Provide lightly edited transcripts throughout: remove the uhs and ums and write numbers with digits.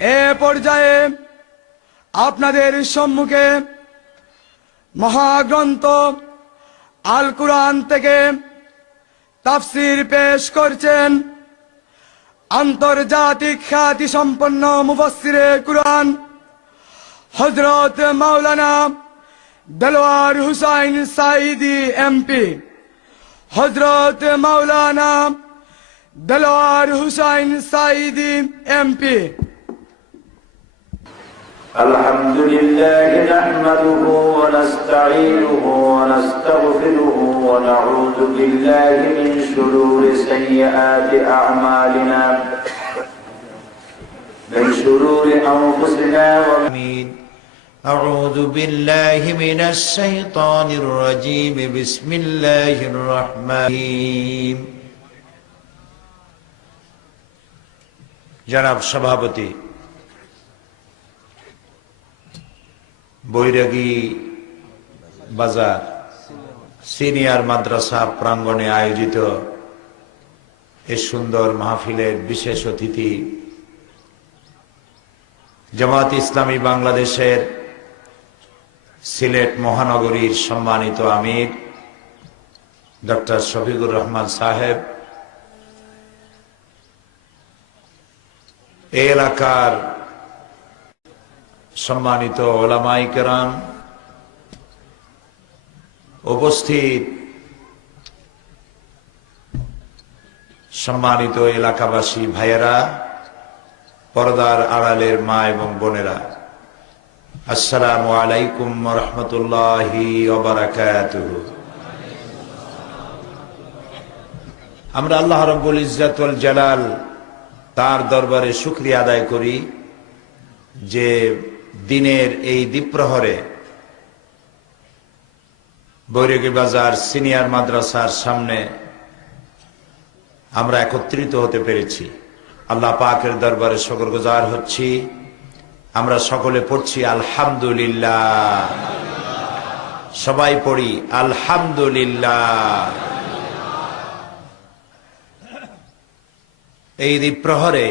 এ পর্যায়ে আপনাদের সম্মুখে মহাগ্রন্থ আল কুরআন থেকে তাফসীর পেশ করছেন আন্তর্জাতিক খ্যাতি সম্পন্ন মুফাসসিরে কুরআন হযরত মাওলানা দেলোয়ার হুসাইন সাঈদী এমপি। হযরত মাওলানা দেলোয়ার হুসাইন সাঈদী এমপি। الحمد لله نحمده ونستعينه ونستغفره ونعوذ بالله من شرور سيئات أعمالنا من شرور أنفسنا ومن أعوذ بالله من الشيطان الرجيم بسم الله الرحمن الرحيم জনাব সভাপতি বৈরাগী বাজার সিনিয়র মাদ্রাসা প্রাঙ্গণে আয়োজিত এই সুন্দর মাহফিলের বিশেষ অতিথি জামায়াত ইসলামী বাংলাদেশের সিলেট মহানগরীর সম্মানিত আমির ডক্টর শফিকুর রহমান সাহেব, এই এলাকার সম্মানিত ওলামায়ে কেরাম, উপস্থিত সম্মানিত এলাকাবাসী ভাইয়েরা, পর্দার আড়ালের মা এবং বোনেরা, আসসালামু আলাইকুম ওয়া রাহমাতুল্লাহি ওয়া বারাকাতুহু। আমরা আল্লাহ রাব্বুল ইজ্জত ওয়াল জালাল তার দরবারে শুকরিয়া আদায় করি যে দিনের এই দ্বিপ্রহরে বৈরাগী বাজার সিনিয়র মাদ্রাসার সামনে আমরা একত্রিত হতে পেরেছি। আল্লাহ পাকের দরবারে শুকরগুজার হচ্ছি। আমরা সকলে পড়ছি আলহামদুলিল্লাহ, সবাই পড়ি আলহামদুলিল্লাহ। এই দ্বিপ্রহরে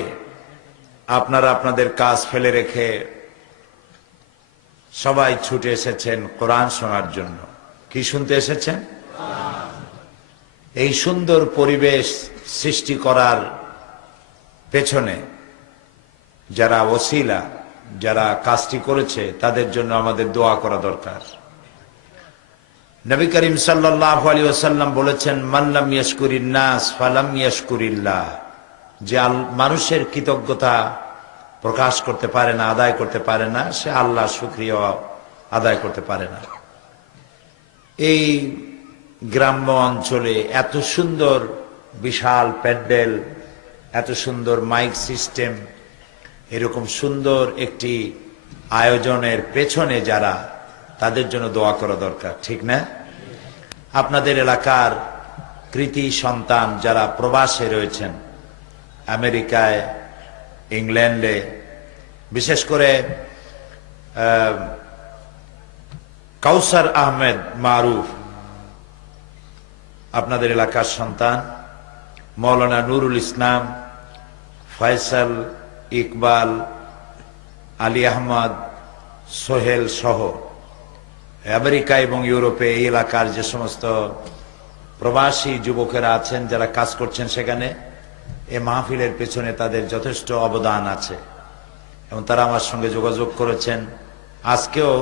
আপনারা আপনাদের কাজ ফেলে রেখে সবাই ছুটে এসেছেন কোরআন শোনার জন্য। কি শুনতে এসেছেন? এই সুন্দর পরিবেশ সৃষ্টি করার পেছনে যারা ওসিলা, যারা কাজটি করেছে, তাদের জন্য আমাদের দোয়া করা দরকার। নবী করিম সাল্লাল্লাহু আলাইহি ওয়াসাল্লাম বলেছেন, মান লাম ইয়াশকুরিন নাস ফালাম ইয়াশকুরিল্লাহ। যে মানুষের কৃতজ্ঞতা প্রকাশ করতে পারে না, আদায় করতে পারে না, সে আল্লাহর শুকরিয়া আদায় করতে পারে না। এই গ্রাম্য অঞ্চলে এত সুন্দর বিশাল প্যান্ডেল, এত সুন্দর মাইক সিস্টেম, এরকম সুন্দর একটি আয়োজনের পেছনে যারা, তাদের জন্য দোয়া করা দরকার, ঠিক না? আপনাদের এলাকার কৃতি সন্তান যারা প্রবাসে রয়েছেন, আমেরিকায়, ইংল্যান্ডে, বিশেষ করে কাউসার আহমেদ মারুফ আপনাদের এলাকার সন্তান, মৌলানা নুরুল ইসলাম, ফয়সাল, ইকবাল, আলী আহমদ, সোহেল সহ আমেরিকা এবং ইউরোপে এই এলাকার যে সমস্ত প্রবাসী যুবকেরা আছেন যারা কাজ করছেন সেখানে, এই মাহফিলের পেছনে তাদের যথেষ্ট অবদান আছে এবং তারা আমার সঙ্গে যোগাযোগ করেছেন। আজকেও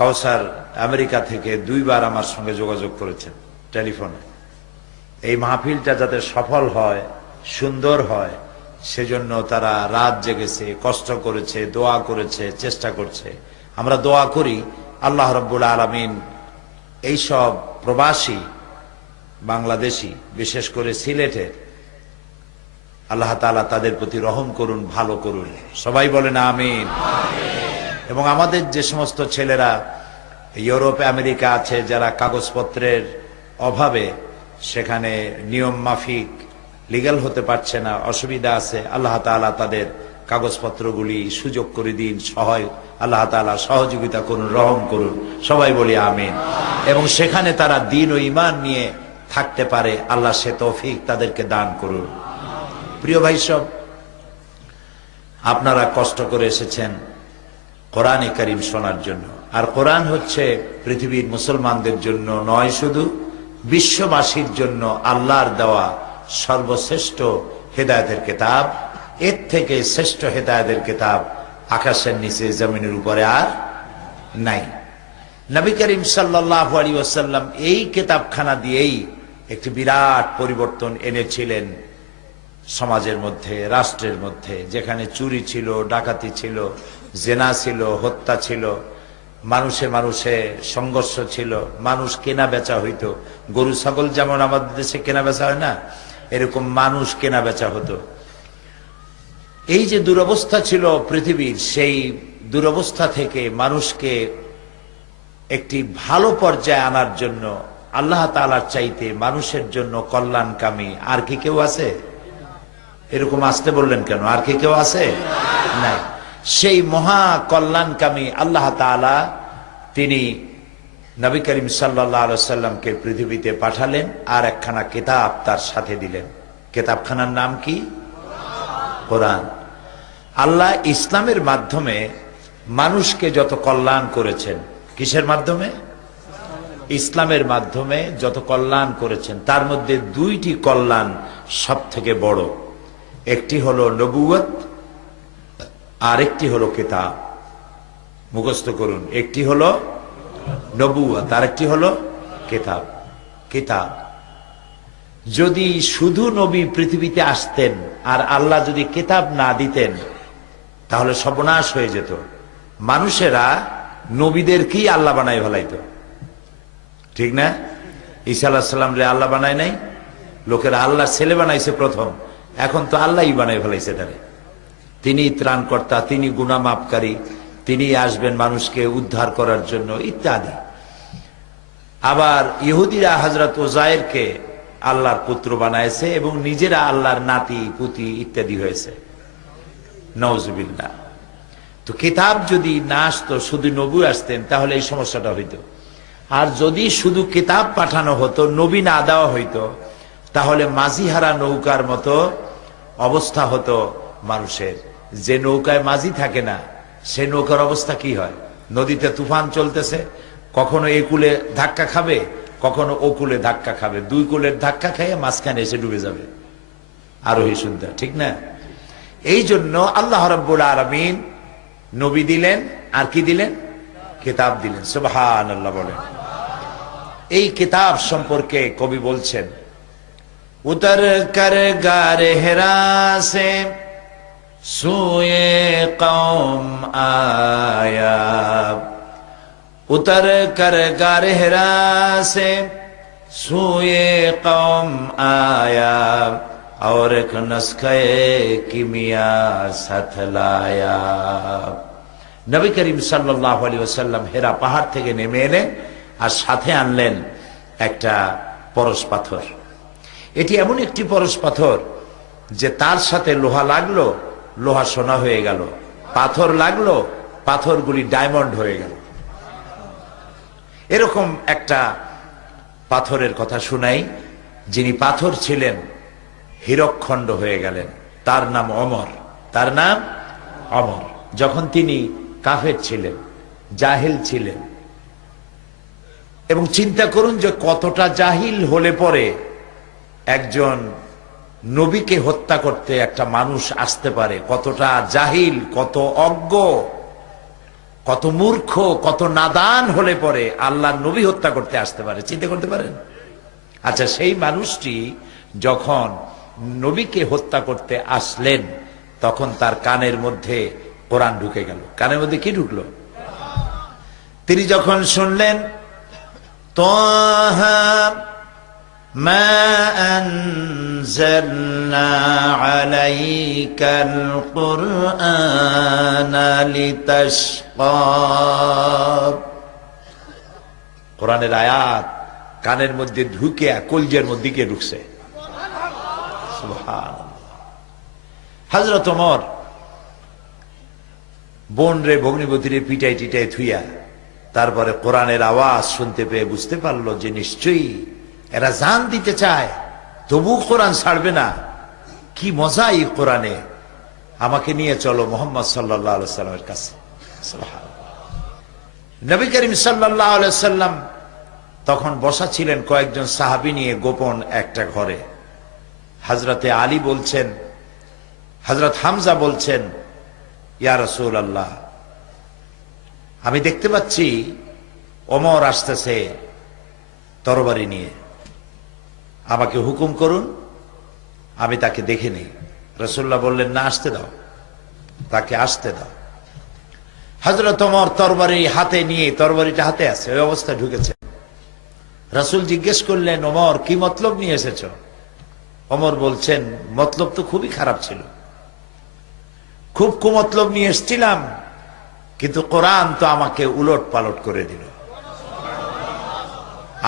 কাউসার আমেরিকা থেকে 2 বার আমার সঙ্গে যোগাযোগ করেছেন টেলিফোনে। এই মাহফিলটা যাতে সফল হয়, সুন্দর হয়, সেজন্য তারা রাত জেগেছে, কষ্ট করেছে, দোয়া করেছে, চেষ্টা করছে। আমরা দোয়া করি আল্লাহ রাব্বুল আলামিন এইসব প্রবাসী বাংলাদেশি, বিশেষ করে সিলেটের, আল্লাহ তাআলা তাদের প্রতি রহম করুন, ভালো করুন। সবাই বলেন আমিন। এবং আমাদের যে সমস্ত ছেলেরা ইউরোপ আমেরিকা আছে, যারা কাগজপত্রের অভাবে সেখানে নিয়ম মাফিক লিগ্যাল হতে পারছে না, অসুবিধা আছে, আল্লাহ তাআলা তাদের কাগজপত্রগুলি সুযোগ করে দিন, আল্লাহ তাআলা সহযোগিতা করুন, রহম করুন। সবাই বলি আমিন। এবং সেখানে তারা দ্বীন ও ঈমান নিয়ে থাকতে পারে, আল্লাহ সে তৌফিক তাদেরকে দান করুন। প্রিয় ভাই সব, আপনারা কষ্ট করে এসেছেন কোরআনে কারীম শোনার জন্য। আর কোরআন হচ্ছে পৃথিবীর মুসলমানদের জন্য নয়, শুধু বিশ্ববাসীর জন্য আল্লাহর দেওয়া সর্বশ্রেষ্ঠ হেদায়েতের কিতাব। এর থেকে শ্রেষ্ঠ হেদায়েতের কিতাব আকাশের নিচে জমিনের উপরে আর নাই। নবী করিম সাল্লাল্লাহু আলাইহি ওয়াসাল্লাম এই কিতাবখানা দিয়েই একটি বিরাট পরিবর্তন এনেছিলেন সমাজের মধ্যে, রাষ্ট্রের মধ্যে। যেখানে চুরি ছিল, ডাকাতি ছিল, জেনা ছিল, হত্যা ছিল, মানুষে মানুষে সংঘর্ষ ছিল, মানুষ কেনা বেচা হইতো। গরু ছাগল যেমন আমাদের দেশে কেনা বেচা হয় না, এরকম মানুষ কেনা বেচা হতো। এই যে দুরবস্থা ছিল পৃথিবীর, সেই দুরবস্থা থেকে মানুষকে একটি ভালো পর্যায়ে আনার জন্য আল্লাহ তাআলার চাইতে মানুষের জন্য কল্যাণকামী আর কি কেউ আছে? এরকম আসতে বললেন কেন? আর কি কেউ আছে? নাই। সেই মহা কল্যাণকামী আল্লাহ তাআলা তিনি নবী করিম সাল্লাল্লাহু আলাইহি ওয়াসাল্লামকে পৃথিবীতে পাঠালেন আর একখানা কিতাব তার সাথে দিলেন। কিতাবখানার নাম কি? কোরআন। আল্লাহ ইসলামের মাধ্যমে মানুষকে যত কল্যাণ করেছেন, কিসের মাধ্যমে? ইসলামের মাধ্যমে যত কল্যাণ করেছেন, তার মধ্যে দুইটি কল্যাণ সব থেকে বড়। একটি হলো নবুয়ত, আর একটি হলো কিতাব। মুখস্থ করুন, একটি হলো নবুয়ত, আর একটি হলো কিতাব। কিতাব যদি শুধু নবী পৃথিবীতে আসতেন আর আল্লাহ যদি কিতাব না দিতেন, তাহলে সর্বনাশ হয়ে যেত। মানুষেরা নবীদেরকেই আল্লাহ বানায় ফেলাইতো, ঠিক না? ঈসা আলাইহিস সালাম রে আল্লাহ বানায় নাই, লোকেরা আল্লাহর ছেলে বানাইছে প্রথম। এখন তো আল্লাহই বানায় ফেলাইছে তারে। তিনি ত্রাণকর্তা, তিনি গুনাহ মাফকারী, তিনি আসবেন মানুষকে উদ্ধার করার জন্য ইত্যাদি। আবার ইহুদিরা হযরত উযায়েরকে আল্লাহর পুত্র বানাইছে এবং নিজেরা আল্লাহর নাতি পুতি ইত্যাদি হয়েছে, নাউজুবিল্লাহ। তো কিতাব যদি না আসতো, শুধু নবী আসতেন, তাহলে এই সমস্যাটা হইতো। আর যদি শুধু কিতাব পাঠানো হতো, নবী না দেওয়া হইতো, তাহলে মাঝিহারা নৌকার মতো অবস্থা হতো মানুষের। যে নৌকায় মাঝি থাকে না, সে নৌকার অবস্থা কি হয়? নদীতে তুফান চলতেছে, কখনো এই কূলে ধাক্কা খাবে, কখনো ও কূলে ধাক্কা খাবে, দুই কূলের ধাক্কা খেয়ে মাঝখানে এসে ডুবে যাবে আরোহী সুদ্ধা, ঠিক না? এই জন্য আল্লাহ রাব্বুল আলামিন নবী দিলেন, আর কি দিলেন? কিতাব দিলেন। সুবহানাল্লাহ বলেন। এই কিতাব সম্পর্কে কবি বলছেন, উতর কর গারে হেরা সে সুয়ে কওম আয়া, উতর কর গারে হেরা সে সুয়ে কওম আয়া, और एक नुस्खे किमिया साथ लाया। নবী করিম সাল্লাল্লাহু আলাইহি ওয়াসাল্লাম হেরা পাহাড় থেকে নেমে এলেন আর সাথে আনলেন একটা পরশ পাথর। এটি এমন একটি পরশ পাথর যে তার সাথে লোহা লাগলো, লোহা সোনা হয়ে গেল, পাথর লাগলো, পাথরগুলি ডায়মন্ড হয়ে গেল। এরকম একটা পাথরের কথা শুনাই, যিনি পাথর ছিলেন হীরকখণ্ড হয়ে গেলেন। তার নাম ওমর। তার নাম ওমর। যখন তিনি কাফের ছিলেন, জাহিল ছিলেন, এবং চিন্তা করুন যে কতটা জাহিল হলে পরে একজন নবীকে হত্যা করতে একটা মানুষ আসতে পারে। কতটা জাহিল, কত অজ্ঞ, কত মূর্খ, কত নাদান হলে পরে আল্লাহর নবী হত্যা করতে আসতে পারে, চিন্তা করতে পারেন? আচ্ছা, সেই মানুষটি যখন নবীকে হত্যা করতে আসলেন, তখন তার কানের মধ্যে কোরআন ঢুকে গেল। কানের মধ্যে কি ঢুকলো? তিনি যখন শুনলেন, তাহা মা আনজালনা আলাইকাল কুরআনা লিতাশকা, কোরআনের আয়াত কানের মধ্যে ঢুকে কলজের মধ্যে গিয়ে ঢুকছে। হযরত ওমর বোন রে ভগ্নিপতি রে পিটাই টিটাই থুইয়া তারপরে কোরআনের আওয়াজ শুনতে পেয়ে বুঝতে পারলো যে নিশ্চয়ই এরা জান দিতে চায়, তবু কোরআন ছাড়বে না। কি মজা এই কোরআনে! আমাকে নিয়ে চলো মুহাম্মদ সাল্লাল্লাহু আলাইহি সাল্লামের কাছে। সুবহানাল্লাহ। নবী করিম সাল্লাল্লাহু আলাইহি সাল্লাম তখন বসা ছিলেন কয়েকজন সাহাবী নিয়ে গোপন একটা ঘরে। হযরতে আলী বলছেন, হযরত হামজা বলছেন, ইয়া রাসূলুল্লাহ, আমি দেখতে পাচ্ছি ওমর আসতেছে তরবারি নিয়ে, আমাকে হুকুম করুন, আমি তাকে দেখে নিই। রাসূলুল্লাহ বললেন, না, আসতে দাও, তাকে আসতে দাও। হযরত ওমর তরবারি হাতে নিয়ে, তরবারিটা হাতে আছে, ওই অবস্থায় ঢুকেছে। রাসূল জিজ্ঞেস করলেন, ওমর, কি মতলব নিয়ে এসেছ? ওমর বলছেন, মতলব তো খুবই খারাপ ছিল, খুব কুমতলব নিয়ে এসেছিলাম, কিন্তু কোরআন তো আমাকে উলট পালট করে দিল।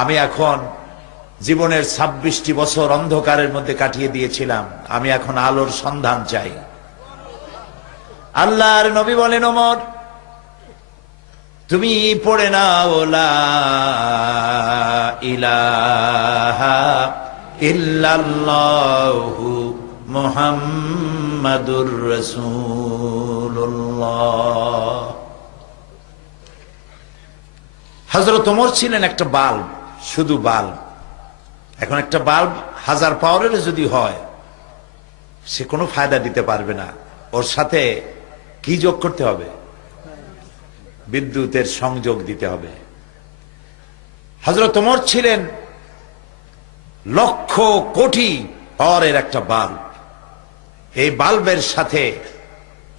আমি এখন জীবনের 26টি বছর অন্ধকারের মধ্যে কাটিয়ে দিয়েছিলাম, আমি এখন আলোর সন্ধান চাই। আল্লাহর নবী বলেন, ওমর, তুমি পড়ে নাও লা ইলাহা ইল্লাল্লাহু মুহাম্মাদুর রাসূলুল্লাহ। হযরত ওমর ছিলেন একটা বাল্ব, শুধু বাল্ব। এখন একটা বাল্ব 1000 পাওয়ারের যদি হয়, সে কোনো ফায়দা দিতে পারবে না। ওর সাথে কি যোগ করতে হবে? বিদ্যুতের সংযোগ দিতে হবে। হযরত ওমর ছিলেন লক্ষ কোটি পাওয়ারের একটা বাল্ব। এই বাল্বের সাথে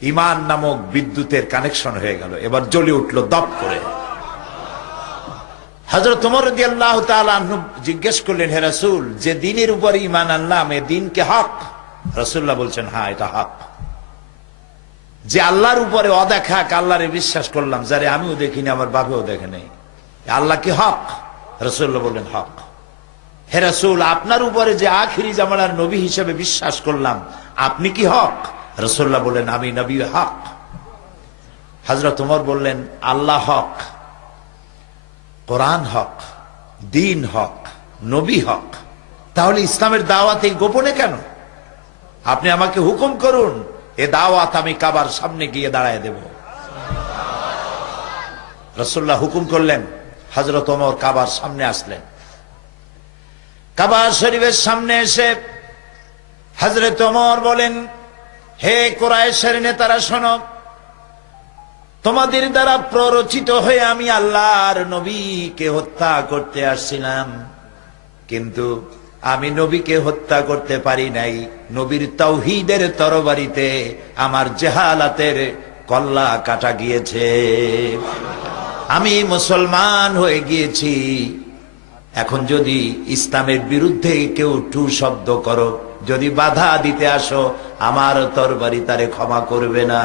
ঈমান নামক বিদ্যুতের কানেকশন হয়ে গেল, এবার জ্বলে উঠল দপ করে। হযরত ওমর রাদিয়াল্লাহু তাআলা আনহু জিজ্ঞেস করলেন, হে রাসূল, যে দ্বীনের উপর ঈমান আনলাম, এ দ্বীন কি হক? রাসূলুল্লাহ বলছেন, হ্যাঁ, এটা হক। যে আল্লাহর উপরে অদেখা আল্লাহরে বিশ্বাস করলাম, যারে আমিও দেখিনি, আমার বাপেও দেখে নাই, আল্লাহ কি হক? রাসূলুল্লাহ বললেন, হক। হে রাসূল, আপনার উপরে যে আখিরি জামানার নবী হিসেবে বিশ্বাস করলাম, আপনি কি হক? রাসূলুল্লাহ বললেন, আমি নবী হক। হযরত ওমর বললেন, আল্লাহ হক, কোরআন হক, দ্বীন হক, নবী হক, তাহলে ইসলামের দাওয়াত এই গোপনে কেন? আপনি আমাকে হুকুম করুন, এ দাওয়াত আমি কাবার সামনে গিয়ে দাঁড়ায় দেব। রাসূলুল্লাহ হুকুম করলেন। হযরত ওমর কাবার সামনে আসলেন। কাবা শরীফের সামনে এসে হযরত ওমর বলেন, হে কুরাইশের নেতারা, শোনো, তোমাদের দ্বারা প্ররোচিত হয়ে আমি আল্লাহর নবীকে হত্যা করতে আসছিলাম, কিন্তু আমি নবীকে হত্যা করতে পারি নাই। নবীর তাওহীদের তরবারিতে আমার জাহালাতের কল্লা কাটা গিয়েছে, আমি মুসলমান হয়ে গিয়েছি। এখন যদি ইসলামের বিরুদ্ধে কেউ টু শব্দ করো, যদি বাধা দিতে আসো, আমার তরবারি তারে ক্ষমা করবে না।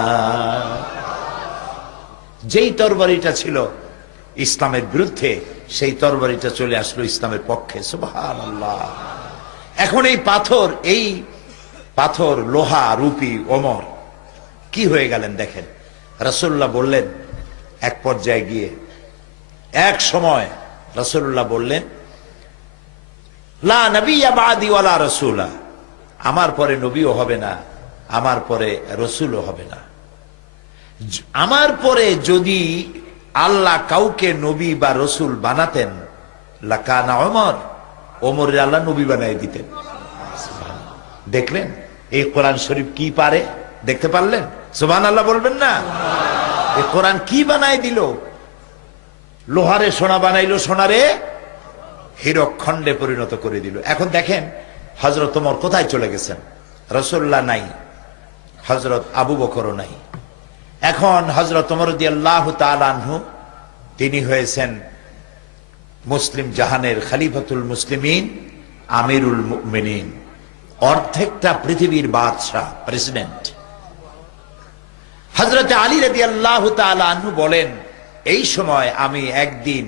যেই তরবারিটা ছিল ইসলামের বিরুদ্ধে, সেই তরবারিটা চলে আসলো ইসলামের পক্ষে। সুবহানাল্লাহ। এখন এই পাথর লোহা রূপী ওমর কি হয়ে গেলেন দেখেন। রাসূলুল্লাহ বললেন, এক পর্যায়ে গিয়ে এক সময় রাসূলুল্লাহ বললেন, লা নবিয়্যা বা'দি ওয়ালা রাসূলা, আমার পরে নবীও হবে না, আমার পরে রাসূলও হবে না। আমার পরে যদি আল্লাহ কাউকে নবী বা রসুল বানাতেন, লাকানা ওমর, ওমরের আল্লাহ নবী বানাই দিতেন। দেখলেন এই কোরআন শরীফ কি পারে? দেখতে পারলেন? সুবহানাল্লাহ বলবেন না? এই কোরআন কি বানাই দিল? লোহারে সোনা বানাইলো, সোনারে হীরক খণ্ডে পরিণত করে দিল। এখন দেখেন হযরত ওমর কোথায় চলে গেছেন? রাসূলুল্লাহ নাই, হযরত আবু বকরও নাই। এখন হযরত ওমর রাদিয়াল্লাহু তাআলা আনহু তিনি হয়েছেন মুসলিম জাহানের খলিফাতুল মুসলিমিন, আমিরুল মুমিনিন, অর্ধেকটা পৃথিবীর বাদশাহ, প্রেসিডেন্ট। হযরত আলী রাদিয়াল্লাহু তাআলা আনহু বলেন, এই সময় আমি একদিন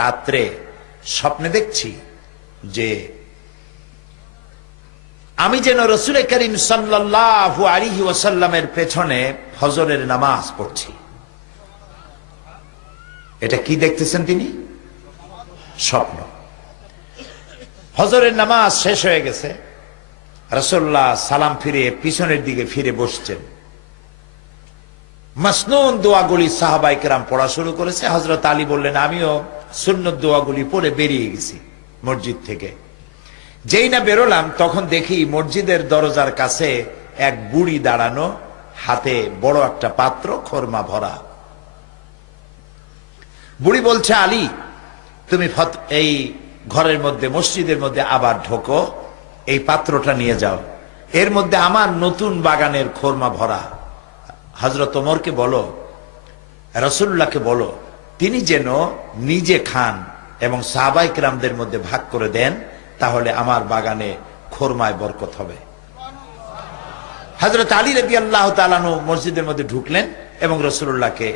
রাত্রে স্বপ্নে দেখছি যে আমি যেন রাসূল করিম সাল্লাল্লাহু আলাইহি ওয়াসাল্লামের পেছনে ফজরের নামাজ পড়ছি। এটা কি দেখতেছেন তিনি? স্বপ্ন। ফজরের নামাজ শেষ হয়ে গেছে, রাসূলুল্লাহ সালাম ফিরে পিছনের দিকে ফিরে বসছেন। মাসনুন দোয়াগুলি সাহাবায়ে কেরাম পড়া শুরু করেছে। হযরত আলী বললেন, আমিও সুন্নত দোয়াগুলি পড়ে বেরিয়ে গেছি মসজিদ থেকে। যেই না বেরোলাম তখন দেখি মসজিদের দরজার কাছে এক বুড়ি দাঁড়ানো, হাতে বড় একটা পাত্র খোরমা ভরা। বুড়ি বলছে, আলী তুমি এই ঘরের মধ্যে, মসজিদের মধ্যে আবার ঢোকো, এই পাত্রটা নিয়ে যাও, এর মধ্যে আমার নতুন বাগানের খোরমা ভরা। হযরত ওমরকে বলো, রাসূলুল্লাহকে বলো, তিনি যেন নিজে খান এবং সাহাবায়ে কেরামদের মধ্যে ভাগ করে দেন, তাহলে আমার বাগানে খোরমায় বরকত হবে। হযরত আলী রাদিয়াল্লাহু তাআলা আনহু মসজিদের মধ্যে ঢুকলেন এবং রাসূলুল্লাহকে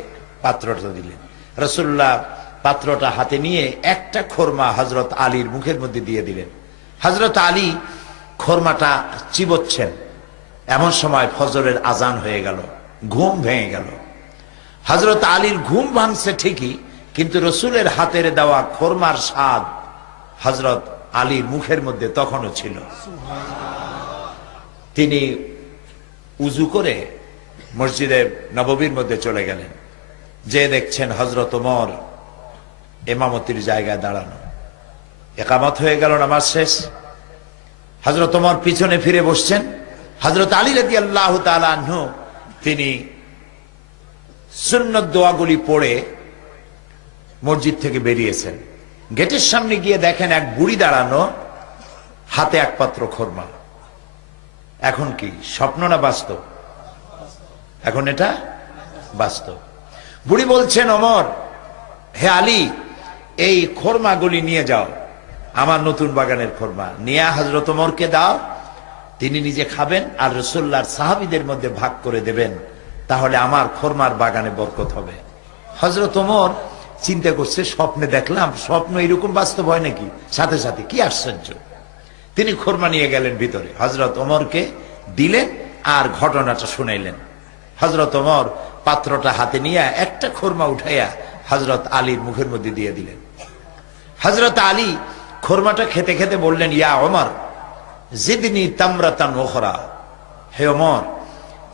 পাত্রটা দিলেন। রাসূলুল্লাহ পাত্রটা হাতে নিয়ে একটা খোরমা হযরত আলীর মুখের মধ্যে দিয়ে দিলেন। হযরত আলী খোরমাটা চিবোচ্ছেন, এমন সময় ফজরের আজান হয়ে গেল, ঘুম ভেঙে গেল। হযরত আলীর ঘুম ভাঙছে ঠিকই, কিন্তু রসুলের হাতের দেওয়া খোরমার স্বাদ হযরত আলীর মুখের মধ্যে তখনও ছিল। তিনি উজু করে মসজিদের নববীর মধ্যে চলে গেলেন। যে দেখছেন হযরত ওমর ইমামতির জায়গায় দাঁড়ানো। ইকামত হয়ে গেল, নামাজ শেষ। হযরত ওমর পিছনে ফিরে বসছেন। হযরত আলী রাদিয়াল্লাহু তাআলা আনহু তিনি সুন্নত দোয়াগুলি পড়ে মসজিদ থেকে বেরিয়েছেন। গেটের সামনে গিয়ে দেখেন এক বুড়ি দাঁড়ানো, হাতে এক পাত্র খোরমা। এখন কি স্বপ্ন না বাস্তব? এখন এটা বাস্তব। বুড়ি বলছেন, ওমর, হে আলী, এই খোরমাগুলি নিয়ে যাও, আমার নতুন বাগানের খোরমা, নিয়ে হযরত ওমরকে দাও, তিনি নিজে খাবেন আর রাসূলুল্লাহর সাহাবীদের মধ্যে ভাগ করে দেবেন, তাহলে আমার খোরমার বাগানে বরকত হবে। হযরত ওমর চিন্তা করছে, স্বপ্নে দেখলাম, স্বপ্ন এরকম বাস্তব হয় নাকি? সাথে সাথে কি আশ্চর্য, তিনি খোরমা নিয়ে গেলেন ভিতরে, হযরত ওমরকে দিলেন আর ঘটনাটা শুনাইলেন। হযরত ওমর পাত্রটা হাতে নিয়ে একটা খোরমা উঠাইয়া হযরত আলীর মুখের মধ্যে দিয়ে দিলেন। হযরত আলী খোরমাটা খেতে খেতে বললেন, ইয়া ওমর জিদনি তামরাতান উখরা, হে ওমর,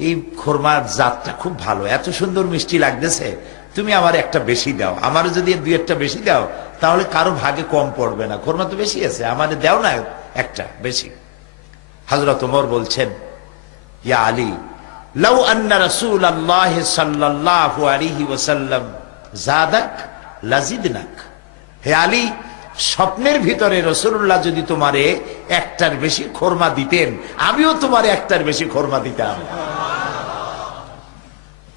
এই খোরমার জাতটা খুব ভালো, এত সুন্দর মিষ্টি লাগতেছে, তুমি আমার একটা বেশি দাও। আমার যদি দুই একটা বেশি দাও তাহলে কারো ভাগে কম পড়বে না, খোরমা তো বেশি আছে, আমারে দাও না একটা বেশি। হযরত ওমর বলছেন, ইয়া আলী, লাউ আন্না রাসূলুল্লাহ সাল্লাল্লাহু আলাইহি ওয়াসাল্লাম যাদাক লাজিদনাক। হে আলী, স্বপ্নের ভিতরে রাসূলুল্লাহ যদি তোমারে একটার বেশি খোরমা দিতেন, আমিও তোমারে একটার বেশি খোরমা দিতাম।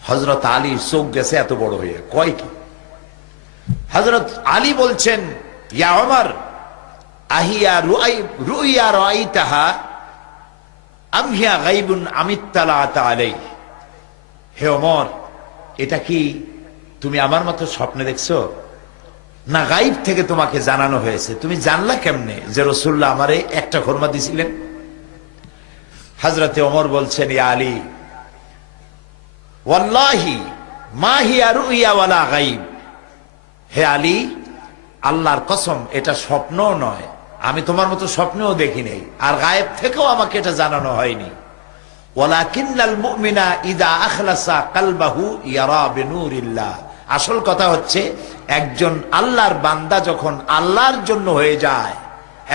হযরত আলী চোখ গেছে এত বড় হয়ে, কয় কি? হযরত আলী বলছেন, ইয়া ওমর, আহিয়া রুইয়া রাইতাহা আম হিয়া গায়বুন আমিত্তালাত আলাইহি। হে ওমর, এটা কি তুমি আমার মতো স্বপ্নে দেখছো, না গায়ব থেকে তোমাকে জানানো হয়েছে? তুমি জানলা কেমনে যে রাসূলুল্লাহ আমারে একটা খোরমা দিছিলেন? হযরতে ওমর বলছেন, ইয়া আলী, ওয়াল্লাহি মা হিয়া রুইয়া ওয়ালা গায়ব। হে আলী, আল্লাহর কসম, এটা স্বপ্নও নয়, আমি তোমার মতো স্বপ্নেও দেখি নাই, আর গায়েব থেকেও আমাকে এটা জানানো হয়নি। ওয়ালাকিন্নাল মুমিনা ইযা আখলাসা কলবাহু ইয়ারা বিনুরিল্লাহ। আসল কথা হচ্ছে, একজন আল্লাহর বান্দা যখন আল্লাহর জন্য হয়ে যায়,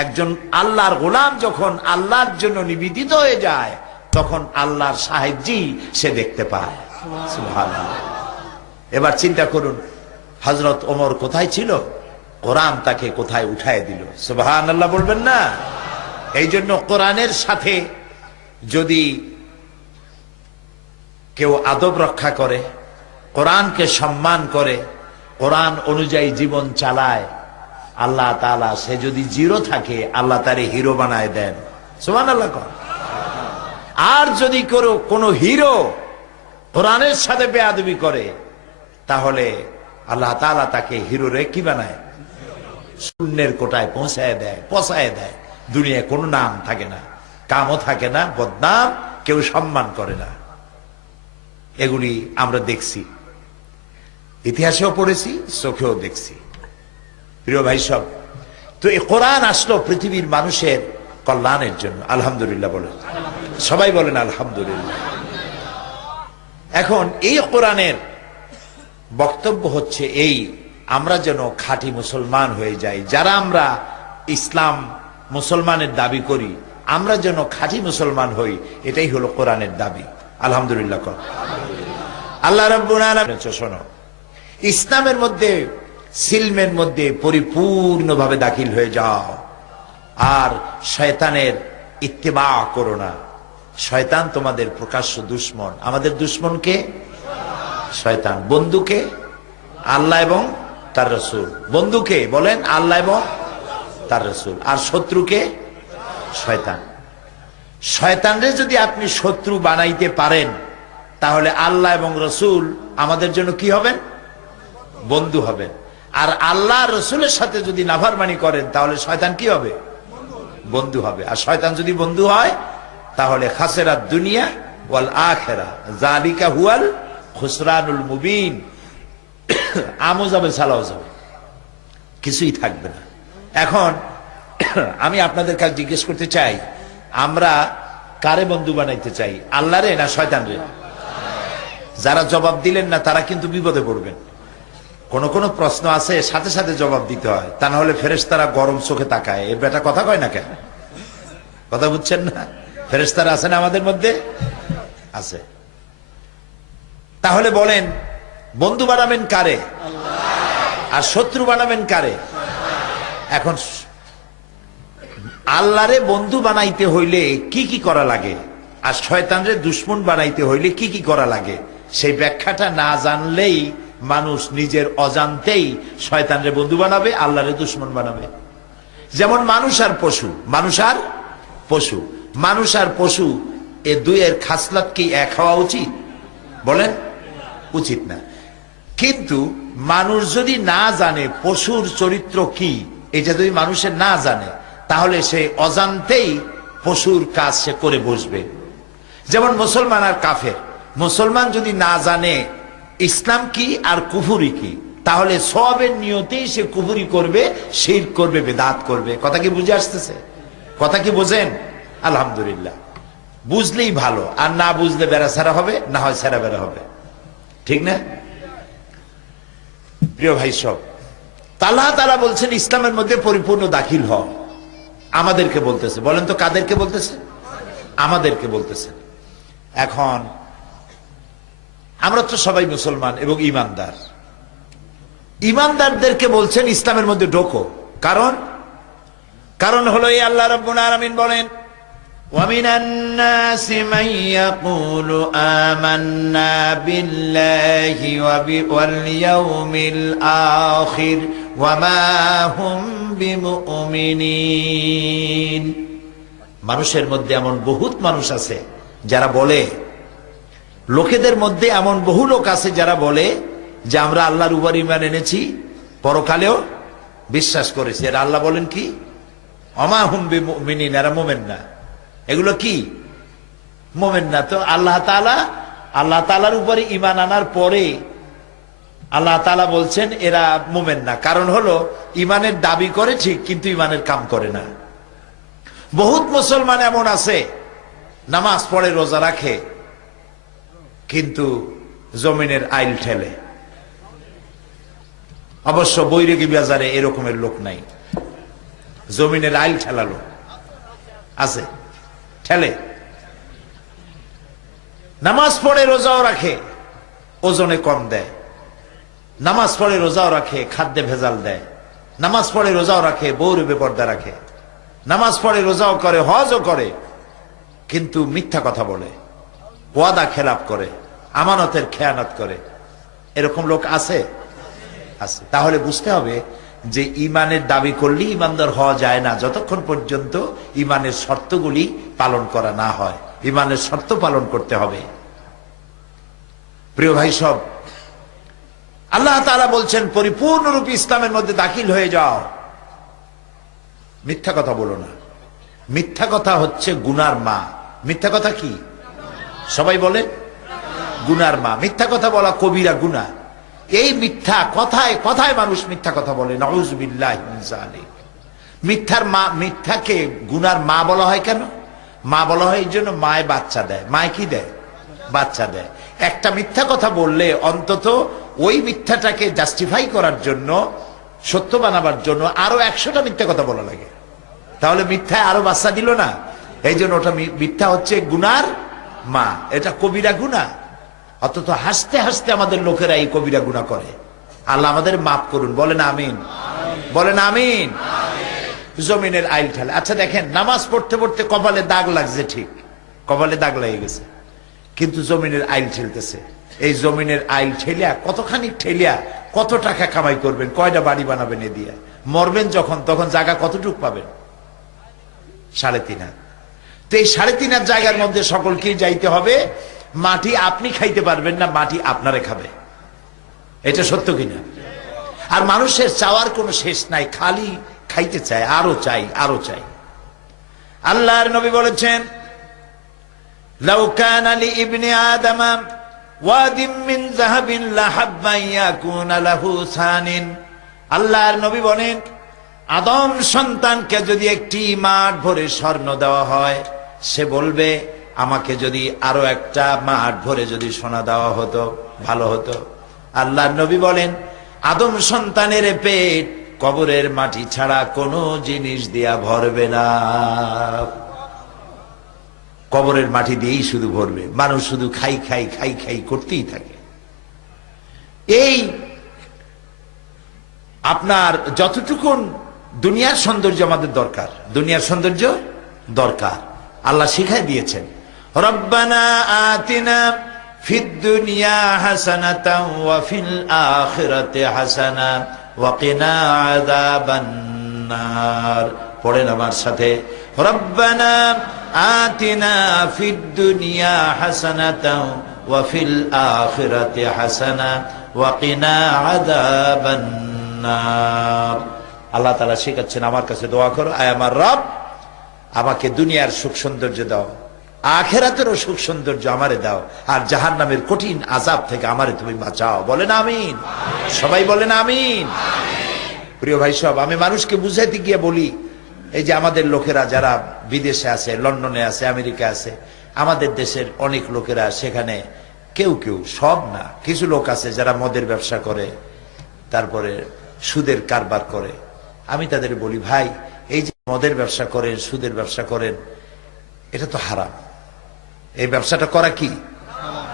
একজন আল্লাহর গোলাম যখন আল্লাহর জন্য নিবেদিত হয়ে যায়, তখন আল্লাহর সাহায্যই সে দেখতে পায়। সুবহানাল্লাহ। এবার চিন্তা করুন, হযরত ওমর কোথায় ছিল, কোরআন তাকে কোথায় উঠায় দিল। সুবহানাল্লাহ বলবেন না? এই জন্য কোরআনের সাথে যদি কেউ আদব রক্ষা করে, কোরআনকে সম্মান করে, কোরআন অনুযায়ী জীবন চালায়, আল্লাহ তাআলা, সে যদি জিরো থাকে আল্লাহ তারে হিরো বানায় দেন। সুবহানাল্লাহ। আর যদি কোনো হিরো কোরআনের সাথে বেয়াদবি করে, তাহলে আল্লাহ তাআলা তাকে হিরোরে কি বানায়? শূন্যের কোটায় পৌঁছায় দেয়। দুনিয়ায় কোনো নাম থাকে না, কামও থাকে না, বদনাম, কেউ সম্মান করে না। এগুলি আমরা দেখছি, ইতিহাসেও পড়েছি, চোখেও দেখছি। প্রিয় ভাই সব, তো এই কোরআন আসলো পৃথিবীর মানুষের কল্যাণের জন্য। আলহামদুলিল্লাহ বলেন, সবাই বলেন আলহামদুলিল্লাহ। এখন এই কোরআনের বক্তব্য হচ্ছে এই, আমরা যেন খাঁটি মুসলমান হয়ে যাই। যারা আমরা ইসলাম মুসলমানের দাবি করি, আমরা যেন খাঁটি মুসলমান হই, এটাই হলো কোরআনের দাবি। আলহামদুলিল্লাহ। আল্লাহ রাব্বুল আলামিন শোনো, ইসলামের মধ্যে, সিলমের মধ্যে পরিপূর্ণভাবে দাখিল হয়ে যাও, আর শয়তানের ইত্তেবা করো না। শয়তান তোমাদের প্রকাশ্য দুশমন। আমাদের দুশমনকে শয়তান, বন্ধুকে আল্লাহ এবং তার রাসূল। বন্ধুকে বলেন আল্লাহ এবং তার রাসূল, আর শত্রুকে শয়তান। শয়তানরে যদি আপনি শত্রু বানাইতে পারেন, তাহলে আল্লাহ এবং রাসূল আমাদের জন্য কি হবেন? বন্ধু হবেন। আর আল্লাহ রাসূলের সাথে যদি নাফরমানি করেন, তাহলে শয়তান কি হবে? বন্ধু হবে। আর শয়তান যদি বন্ধু হয়, তাহলে খাসিরাত দুনিয়া ওয়াল আখিরা, যালিকা হুয়াল খুসরানুল মুবিন। আমও যাবে, সালাও যাবে, কিছুই থাকবে না। এখন আমি আপনাদের কাছে জিজ্ঞেস করতে চাই, আমরা কারে বন্ধু বানাইতে চাই, আল্লাহ রে না শয়তান রে? যারা জবাব দিলেন না, তারা কিন্তু বিপদে পড়বেন। কোন কোন প্রশ্ন আছে সাথে সাথে জবাব দিতে হয়, তা না হলে ফেরেশতারা গরম চোখে তাকায়, এর বেটা কথা কয় না কেন? কথা বুঝছেন না? ফেরেশতারা আছেন আমাদের মধ্যে, আছে। তাহলে বলেন, বন্ধু বানাবেন কারে আর শত্রু বানাবেন কারে? এখন আল্লাহরে বন্ধু বানাইতে হইলে কি কি করা লাগে, আর শয়তানরে দুশমন বানাইতে হইলে কি কি করা লাগে, সেই ব্যাখ্যাটা না জানলেই মানুষ নিজের অজান্তেই শয়তানরে বন্ধু বানাবে, আল্লাহরে দুশমন বানাবে। যেমন মানুষ আর পশু, মানুষ আর পশু, মানুষ আর পশু, এ দুইয়ের খাসলাত কি এক হওয়া উচিত? বলেন, উচিত না। কিন্তু মানুষ যদি না জানে পশুর চরিত্র কি, এটা যদি মানুষের না জানে, তাহলে সে অজান্তেই পশুর কাজ সে করে বসবে। যেমন মুসলমান আর কাফের, মুসলমান যদি না জানে ইসলাম কি আর কুফরি কি, তাহলে সওয়াবের নিয়তেই সে কুফরি করবে, শিরক করবে, বিদআত করবে। কথা কি বুঝে আসতেছে? কথা কি বোঝেন? আলহামদুলিল্লাহ। বুঝলেই ভালো, আর না বুঝলে বেড়া ছাড়া হবে, না হয় ছাড়া বেড়া হবে, ঠিক না? প্রিয় ভাই সব, আল্লাহ তাআলা বলছেন ইসলামের মধ্যে পরিপূর্ণ দাখিল হও। আমাদেরকে বলতেছে, বলেন তো কাদেরকে বলতেছে? আমাদেরকে বলতেছে। এখন আমরা তো সবাই মুসলমান এবং ইমানদার। ইমানদারদেরকে বলছেন ইসলামের মধ্যে ঢোকো। কারণ হলো এই, আল্লাহ রাব্বুল আলামিন বলেন, وَمِنَ النَّاسِ مَن يَقُولُ آمَنَّا بِاللَّهِ وَالْيَوْمِ الْآخِرِ وَمَا هُمْ بِمُؤْمِنِينَ। মানুষের মধ্যে এমন বহুত মানুষ আছে যারা বলে, লোকেদের মধ্যে এমন বহু লোক আছে যারা বলে যে আমরা আল্লাহর উপর ঈমান এনেছি, পরকালেও বিশ্বাস করেছি। আর আল্লাহ বলেন কি? ওমা হুম বিমুমিনিন, এরা মুমিন না। এগুলো কি? মুমিন না। তো আল্লাহ তাআলার উপরে ঈমান আনার পরে আল্লাহ তাআলা বলছেন এরা মুমিন না। কারণ হলো ঈমানের দাবি করে ঠিক, কিন্তু ঈমানের কাম করে না। বহুত মুসলমান এমন আছে, নামাজ পড়ে, রোজা রাখে, কিন্তু জমিনের আইল ঠেলে। অবশ্য বৈরাগী বাজারে এরকমের লোক নাই, জমিনের আইল ঠেলালো আছে, ঠেলে। নামাজ পড়ে, রোজাও রাখে, ওজনে কম দেয়। নামাজ পড়ে, রোজাও রাখে, খাদ্যে ভেজাল দেয়। নামাজ পড়ে, রোজাও রাখে, বউরে বেপর্দা রাখে। নামাজ পড়ে, রোজাও করে, হজও করে, কিন্তু মিথ্যা কথা বলে, ওয়াদা খেলাপ করে, আমানতের খেয়ানত করে। এরকম লোক আছে, আছে। তাহলে বুঝতে হবে যে ঈমানের দাবি করলে ঈমানদার হওয়া যায় না, যতক্ষণ পর্যন্ত ঈমানের শর্তগুলি পালন করা না হয়। ঈমানের শর্ত পালন করতে হবে। প্রিয় ভাই সব, আল্লাহ তাআলা বলছেন পরিপূর্ণরূপে ইসলামের মধ্যে দাখিল হয়ে যাও। মিথ্যা কথা বলো না। মিথ্যা কথা হচ্ছে গুনার মা। মিথ্যা কথা কি? সবাই বলে গুনার মা। মিথ্যা কথা বলা কবিরা গুনাহ। এই মিথ্যা কথায় কথায় মানুষ মিথ্যা কথা বলে, নাউযুবিল্লাহি মিন যালিক। মিথ্যার মা, মিথ্যাকে গুনার মা বলা হয় কেন? মা বলা হয় এই জন্য, মায় বাচ্চা দেয়। মায় কি দেয়? বাচ্চা দেয়। একটা মিথ্যা কথা বললে অন্তত ওই মিথ্যাটাকে জাস্টিফাই করার জন্য, সত্য বানাবার জন্য আরো 100টা মিথ্যা কথা বলা লাগে। তাহলে মিথ্যায় আরো বাচ্চা দিল না। এই জন্য ওটা মিথ্যা হচ্ছে গুনার মা, এটা কবিরা গুনাহ। অথচ হাসতে হাসতে আমাদের লোকেরা এই কবিরা গুনাহ করে। আল্লাহ আমাদের মাফ করুন, বলেন আমিন, বলেন আমিন। জমিনের আইল ঠেলে। আচ্ছা দেখেন, নামাজ পড়তে পড়তে কপালে দাগ লাগছে, ঠিক কপালে দাগ লেগে গেছে, কিন্তু জমিনের আইল ঠেলতেছে। এই জমিনের আইল ঠেলিয়া, কতখানি ঠেলিয়া কত টাকা কামাই করবেন, কয়টা বাড়ি বানাবেন এ দিয়া? মরবেন যখন, তখন জায়গা কতটুক পাবেন? 3.5 হাত। তো এই 3.5 হাত জায়গার মধ্যে সকলকেই যাইতে হবে। মাটি আপনি খাইতে পারবেন না, মাটি আপনারে খাবে। এটা সত্য কিনা? আর মানুষের চাওয়ার কোনো শেষ নাই, খালি খাইতে চায়, আরো চাই, আরো চাই। আল্লাহর নবী বলেছেন, লাউ কানা লি ইবনি আদম ওয়াদিম মিন যাহাবিন লাহাব্বা ইয়াকুনা লাহু সানিন। আল্লাহর নবী বলেন, আদম সন্তানকে যদি একটি মাঠ ভরে স্বর্ণ দেওয়া হয়, সে বলবে আমাকে যদি আরো একটা মাঠ ভরে যদি সোনা দেওয়া হতো ভালো হতো। আল্লাহর নবী বলেন, আদম সন্তানের পেট কবরের মাটি ছাড়া কোনো জিনিস দিয়া ভরবে না। কবরের মাটি দিয়েই শুধু ভরবে। মানুষ শুধু খাই খাই খাই খাই করতেই থাকে। এই আপনার যতটুকুন দুনিয়ার সৌন্দর্য আমাদের দরকার, দুনিয়ার সৌন্দর্য দরকার, আল্লাহ শিখাই দিয়েছেন। রব্বানা আতিনা ফিদ দুনিয়া হাসানাতাও ওয়া ফিল আখিরাতি হাসানা ওয়া কিনা আযাবান নার। পড়েন আমার সাথে, রব্বানা আতিনা ফিদ দুনিয়া হাসানাতাও ওয়া ফিল আখিরাতি হাসানা ওয়া কিনা আযাবান নার। আল্লাহ তাআলা শেখাচ্ছেন, আমার কাছে দোয়া করো, আয় আমার রব, আমাকে দুনিয়ার সুখ সৌন্দর্য দাও, আখিরাতেরও সুখ সৌন্দর্য আমারে দাও, আর জাহান্নামের কঠিন আযাব থেকে আমারে তুমি বাঁচাও। বলেন আমিন, সবাই বলেন আমিন। প্রিয় ভাই সব, আমি মানুষকে বুঝাইতে গিয়ে বলি, এই যে আমাদের লোকেরা যারা বিদেশে আছে, লন্ডনে আছে, আমেরিকা আছে, আমাদের দেশের অনেক লোকেরা সেখানে, কেউ কেউ, সব না, কিছু লোক আছে যারা মদের ব্যবসা করে, তারপরে সুদের কারবার করে। আমি তাদের বলি, ভাই এই যে মদের ব্যবসা করেন, সুদের ব্যবসা করেন, এটা তো হারাম। এই ব্যবসাটা করা কি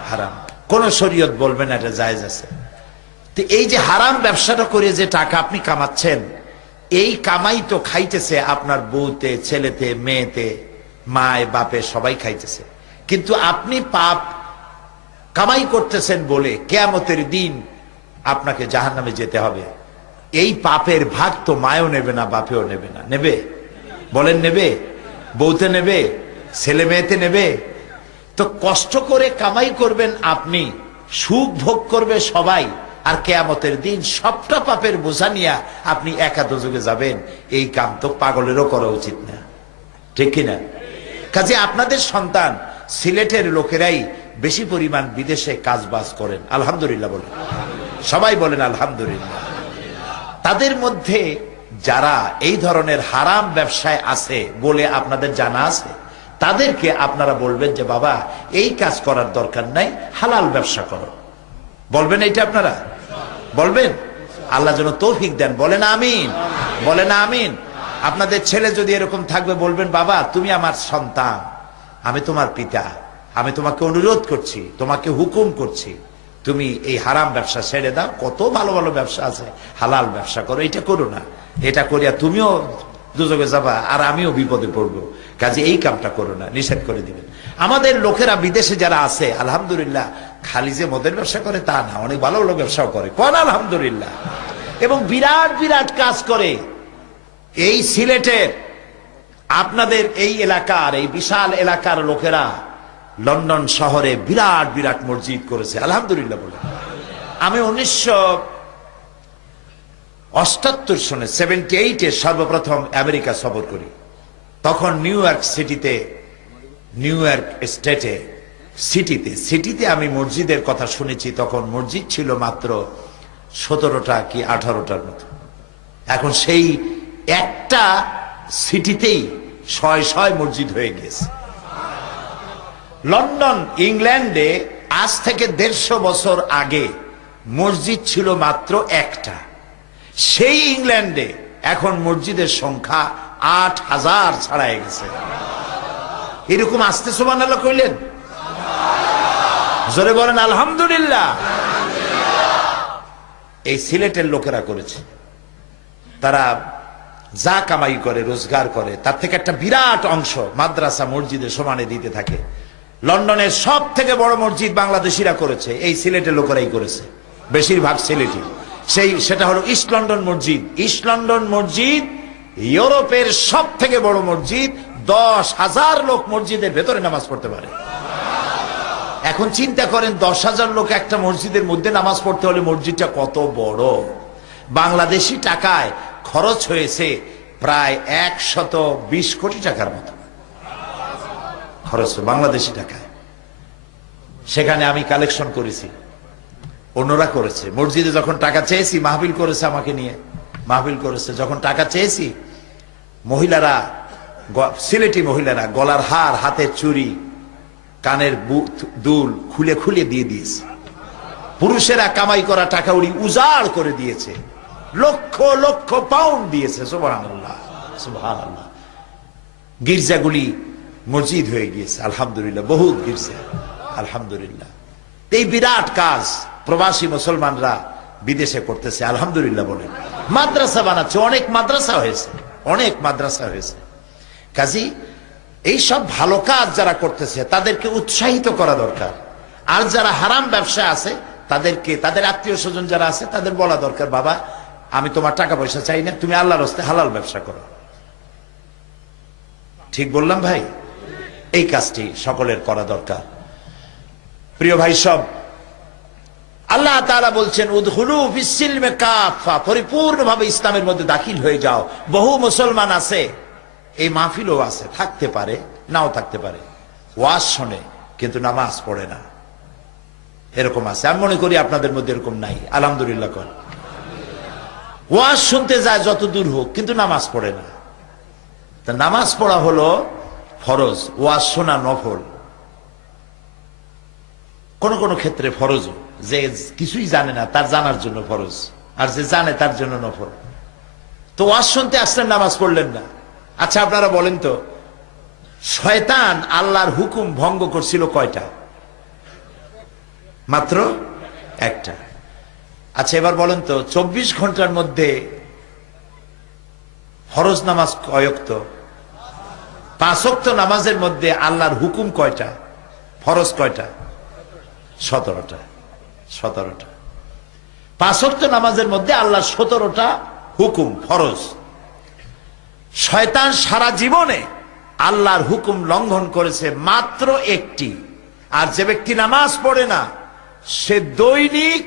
হারাম? কোন শরীয়ত বলবেন এটা জায়েজ আছে? তো এই যে হারাম ব্যবসাটা করে যে টাকা আপনি কামাচ্ছেন, এই কামাই তো খাইতেছে আপনার বউতে, ছেলেতে, মেয়েতে, মায় বাপে, সবাই খাইতেছে। কিন্তু আপনি পাপ কামাই করতেছেন বলে কিয়ামতের দিন আপনাকে জাহান্নামে যেতে হবে। এই পাপের ভাগ তো মায়ও নেবে না, বাপেও নেবে না। নেবে? বলেন নেবে? বউতে নেবে? ছেলে মেয়েতে নেবে? তো কষ্ট করে কামাই করবেন আপনি, সুখ ভোগ করবে সবাই, আর কিয়ামতের দিন সবটা পাপের বোঝা নিয়ে আপনি একা দোজখে যাবেন। এই কাম তো পাগলেরও করা উচিত না, ঠিক কিনা? কাজে আপনাদের সন্তান সিলেটের লোকেরাই বেশি পরিমাণ বিদেশে কাজ বাজ করেন, আলহামদুলিল্লাহ বলেন, সবাই বলেন আলহামদুলিল্লাহ। তাদের মধ্যে যারা এই ধরনের হারাম ব্যবসায় আছে বলে আপনাদের জানা আছে, তাদেরকে আপনারা বলবেন যে বাবা এই কাজ করার দরকার নাই, হালাল ব্যবসা করো। বলবেন এইটা আপনারা? বলবেন? আল্লাহ যেন তৌফিক দেন, বলেন আমিন, বলেন আমিন। আপনাদের ছেলে যদি এরকম থাকবে, বলবেন বাবা তুমি আমার সন্তান, আমি তোমার পিতা, আমি তোমাকে অনুরোধ করছি, তোমাকে হুকুম করছি, তুমি এই হারাম ব্যবসা ছেড়ে দাও, কত ভালো ভালো ব্যবসা আছে, হালাল ব্যবসা করো, এটা করো না, এটা করিয়া তুমিও দুজকে যাবা আর আমিও বিপদে পড়বো, কাজে এই কামটা করো না, নিষেধ করে দিবেন। আমাদের লোকেরা বিদেশে যারা আছে, আলহামদুলিল্লাহ, খালি যে মদের ব্যবসা করে তা না, অনেক ভালো ভালো ব্যবসাও করে, কোন আলহামদুলিল্লাহ, এবং বিরাট বিরাট কাজ করে। এই সিলেটের আপনাদের এই এলাকার, এই বিশাল এলাকার লোকেরা লন্ডন শহরে বিরাট বিরাট মসজিদ করেছে, আলহামদুলিল্লাহ বলে। আমি 1978 সনে 78-এ সর্বপ্রথম আমেরিকা সফর করি। তখন নিউ ইয়র্ক সিটিতে, নিউ ইয়র্ক স্টেটে, সিটিতে আমি মসজিদের কথা শুনেছি। তখন মসজিদ ছিল মাত্র 17টা কি 18টার মতো। এখন সেই একটা সিটিতেই 6 মসজিদ হয়ে গেছে। লন্ডন ইংল্যান্ডে আজ থেকে 150 বছর আগে মসজিদ ছিল মাত্র একটা। সেই ইংল্যান্ডে এখন মসজিদের সংখ্যা 8000 ছাড়াই গেছে। এরকম আসতে সুবহানাল্লাহ কইলেন, জোরে বলেন আলহামদুলিল্লাহ। এই সিলেটের লোকেরা করেছে। তারা যা কামাই করে, রোজগার করে, তার থেকে একটা বিরাট অংশ মাদ্রাসা মসজিদে সমানে দিতে থাকে। লন্ডনের সব থেকে বড় মসজিদ বাংলাদেশিরা করেছে, এই সিলেটের লোকেরাই করেছে, বেশিরভাগ সিলেটি। সেটা হলো ইস্ট লন্ডন মসজিদ। ইস্ট লন্ডন মসজিদ ইউরোপের সব থেকে বড় মসজিদ। 10,000 লোক মসজিদের ভেতরে নামাজ পড়তে পারে। এখন চিন্তা করেন 10,000 লোক একটা মসজিদের মধ্যে নামাজ পড়তে হলে মসজিদটা কত বড়। বাংলাদেশি টাকায় খরচ হয়েছে প্রায় 120 কোটি টাকার মতো খরচ বাংলাদেশি টাকায়। সেখানে আমি কালেকশন করেছি, অন্যরা করেছে। মসজিদে যখন টাকা চেয়েছি, মাহফিল করেছে আমাকে নিয়ে, মাহফিল করেছে। যখন টাকা চেয়েছি, মহিলারা, সিলেটি মহিলারা গলার হার, হাতের চুড়ি, কানের দুল খুলে খুলে দিয়ে দিয়েছে। পুরুষেরা কামাই করা টাকা উড়ি উজাড় করে দিয়েছে, লক্ষ লক্ষ পাউন্ড দিয়েছে। সুবহানাল্লাহ, সুবহানাল্লাহ। গির্জাগুলি মসজিদ হয়ে গিয়েছে আলহামদুলিল্লাহ, বহুত গির্জা আলহামদুলিল্লাহ। এই বিরাট কাজ প্রবাসী মুসলমানরা বিদেশে করতেছে আলহামদুলিল্লাহ বলেন। মাদ্রাসা বানাচ্ছে, অনেক মাদ্রাসা হয়েছে, অনেক মাদ্রাসা হয়েছে। কাজী এই সব ভালো কাজ যারা করতেছে তাদেরকে উৎসাহিত করা দরকার। আর যারা হারাম ব্যবসা আছে তাদেরকে, তাদের আত্মীয় স্বজন যারা আছে তাদের বলা দরকার, বাবা আমি তোমার টাকা পয়সা চাই না, তুমি আল্লাহর রাস্তে হালাল ব্যবসা করো। ঠিক বললাম ভাই? এই কাজটি সকলের করা দরকার। প্রিয় ভাই সব, আল্লাহ তাআলা বলছেন উদখুলু ফিস-সিলমি কাফা, পরিপূর্ণভাবে ইসলামের মধ্যে দাখিল হয়ে যাও। বহু মুসলমান আছে, এই মাহফিলও আছে, থাকতে পারে নাও থাকতে পারে, ওয়াজ শোনে কিন্তু নামাজ পড়ে না, এরকম আছে। আমি মনে করি আপনাদের মধ্যে এরকম নাই, আলহামদুলিল্লাহ কর। ওয়াজ শুনতে যায় যত দূর হোক, কিন্তু নামাজ পড়ে না। তা নামাজ পড়া হলো ফরজ, ওয়াজ শোনা নফল। কোন কোন ক্ষেত্রে ফরজ, যে কিছুই জানে না তার জানার জন্য ফরজ, আর যে জানে তার জন্য নফল। তো ওয়াজ শুনতে আসলেন, নামাজ পড়লেন না। আচ্ছা আপনারা বলেন তো, শয়তান আল্লাহর হুকুম ভঙ্গ করছিল কয়টা? মাত্র একটা। আচ্ছা এবার বলেন তো, 24 ঘন্টার মধ্যে ফরজ নামাজ কয় ওয়াক্ত? 5 ওয়াক্ত নামাজের মধ্যে আল্লাহর হুকুম কয়টা? ফরজ কয়টা? 17টা। 17টা। 5 ওয়াক্ত নামাজের মধ্যে আল্লাহর 17টা হুকুম ফরজ। শয়তান সারা জীবনে আল্লাহর হুকুম লঙ্ঘন করেছে মাত্র একটি। আর যে ব্যক্তি নামাজ পড়ে না, সে দৈনিক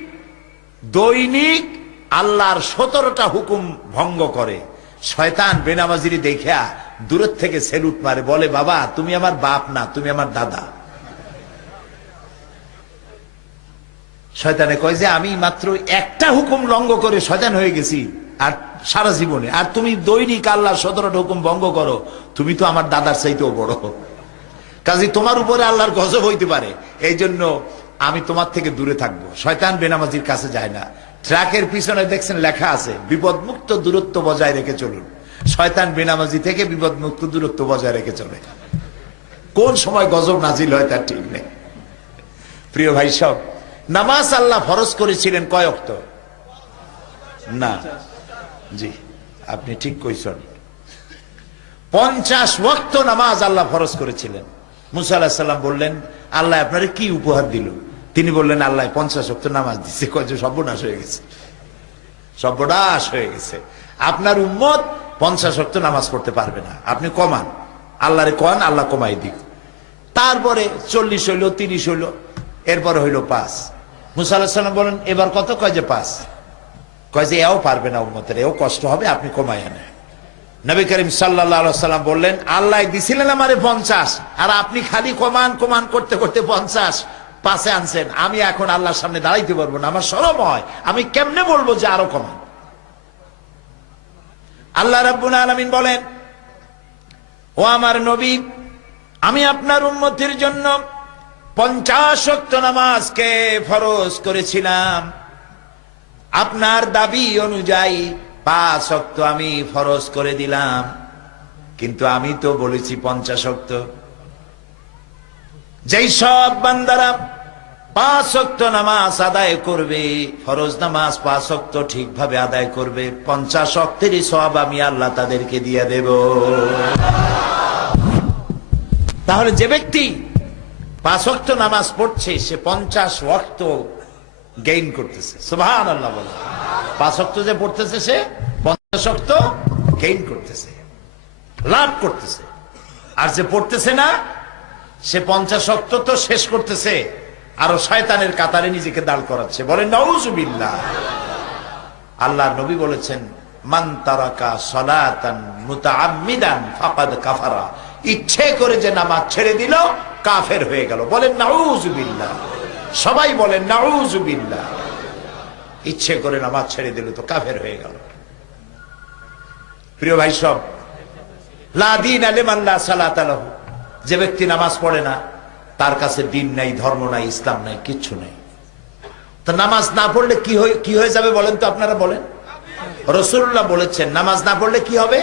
দৈনিক আল্লাহর 17টা হুকুম ভঙ্গ করে। শয়তান বেনামাজিরি দেখিয়া দূরের থেকে সেলুট মারে, বলে বাবা তুমি আমার বাপ না, তুমি আমার দাদা। শয়তানে কয় যে আমি মাত্র একটা হুকুম লঙ্ঘন করে শয়তান হয়ে গেছি আর সারা জীবনে, আর তুমি দৈনিক আল্লাহর 17টা হুকুম ভঙ্গ করো, তুমি তো আমার দাদার চাইতেও বড়। কাজে তোমার উপরে আল্লাহর গজব হইতে পারে, এই জন্য আমি তোমার থেকে দূরে থাকবো। শয়তান বেনামাজির কাছে যায় না। ট্রাকের পিছনে দেখছেন লেখা আছে বিপদমুক্ত দূরত্ব বজায় রেখে চলুন। শয়তান বেনামাজি থেকে বিপদমুক্ত দূরত্ব বজায় রেখে চলে। কোন সময় গজব নাজিল হয় তার ঠিক নেই। প্রিয় ভাই সব, নামাজ আল্লাহ ফরজ করেছিলেন কয় ওয়াক্ত? না, জি আপনি ঠিক কইছেন, 50 ওয়াক্ত নামাজ আল্লাহ ফরজ করেছিলেন। মুসা আলাইহিস সালাম বললেন, আল্লাহ আপনারে কি উপহার দিল? তিনি বললেন, আল্লাহ 50 ওয়াক্ত নামাজ দিচ্ছে। কয় যে সর্বনাশ হয়ে গেছে, সর্বনাশ হয়ে গেছে। আপনার উম্মত 50 ওয়াক্ত নামাজ পড়তে পারবে না, আপনি কমান, আল্লাহরে কন, আল্লাহ কমাই দিক। তারপরে 40 হইল, 30 হইল, এরপরে হইল 5। মুসা আলাইহিস সালাম বলেন, এবার কত? কয় যে 5। কয় যে এও পারবে না উম্মতের, এও কষ্ট হবে, আপনি কমাই আনেন। নবী করিম সাল্লাল্লাহু আলাইহি ওয়াসাল্লাম বললেন, আল্লাহ দিছিলেন আমারে 50, আর আপনি খালি কমান কমান করতে করতে 50 5-এ আনছেন। আমি এখন আল্লাহর সামনে দাঁড়াইতে পারবো না, আমার শরম হয়, আমি কেমনে বলবো যে আরো কমান? আল্লাহ রাব্বুল আলামিন বলেন, ও আমার নবী, আমি আপনার উম্মতের জন্য 50 ওয়াক্ত নামাজকে ফরজ করেছিলাম, আপনার দাবি অনুযায়ী 5 ওয়াক্ত আমি ফরজ করে দিলাম, কিন্তু আমি তো বলেছি 50 ওয়াক্ত। যেই সব বান্দারা 5 ওয়াক্ত নামাজ আদায় করবে, ফরজ নামাজ 5 ওয়াক্ত ঠিকভাবে আদায় করবে, 50 ওয়াক্তেরই সওয়াব আমি আল্লাহ তাদেরকে দিয়ে দেব। তাহলে যে ব্যক্তি 5 ওয়াক্ত নামাজ পড়ছে সে 50 ওয়াক্ত গেইন করতেছে। সুবহানাল্লাহ বলে। 5 ওয়াক্ত যে পড়তেছে সে 50 ওয়াক্ত গেইন করতেছে, লাভ করতেছে। আর যে পড়তেছে না সে 50 ওয়াক্ত তো শেষ করতেছে, আরো শয়তানের কাতারে নিজেকে দাঁড় করাচ্ছে। বলেন নাউজুবিল্লাহ। আল্লাহর নবী বলেছেন, মান তারাকা সালাতান মুতাআম্মিদান ফাকাদ কাফারা। ইচ্ছে করে যে নামাজ ছেড়ে দিল কাফের হয়ে গেল। বলেন নাউজুবিল্লাহ। সবাই বলেন নাউজুবিল্লাহ। ইচ্ছে করে নামাজ ছেড়ে দিল তো কাফের হয়ে গেল। প্রিয় ভাই সব, লা দীনা লিমান লা সালাতা লাহু। যে ব্যক্তি নামাজ পড়ে না তার কাছে দিন নাই, ধর্ম নাই, ইসলাম নাই, কিচ্ছু নাই। তো নামাজ না পড়লে কি হয়ে যাবে বলেন তো আপনারা বলেন। রাসূলুল্লাহ বলেছেন নামাজ না পড়লে কি হবে।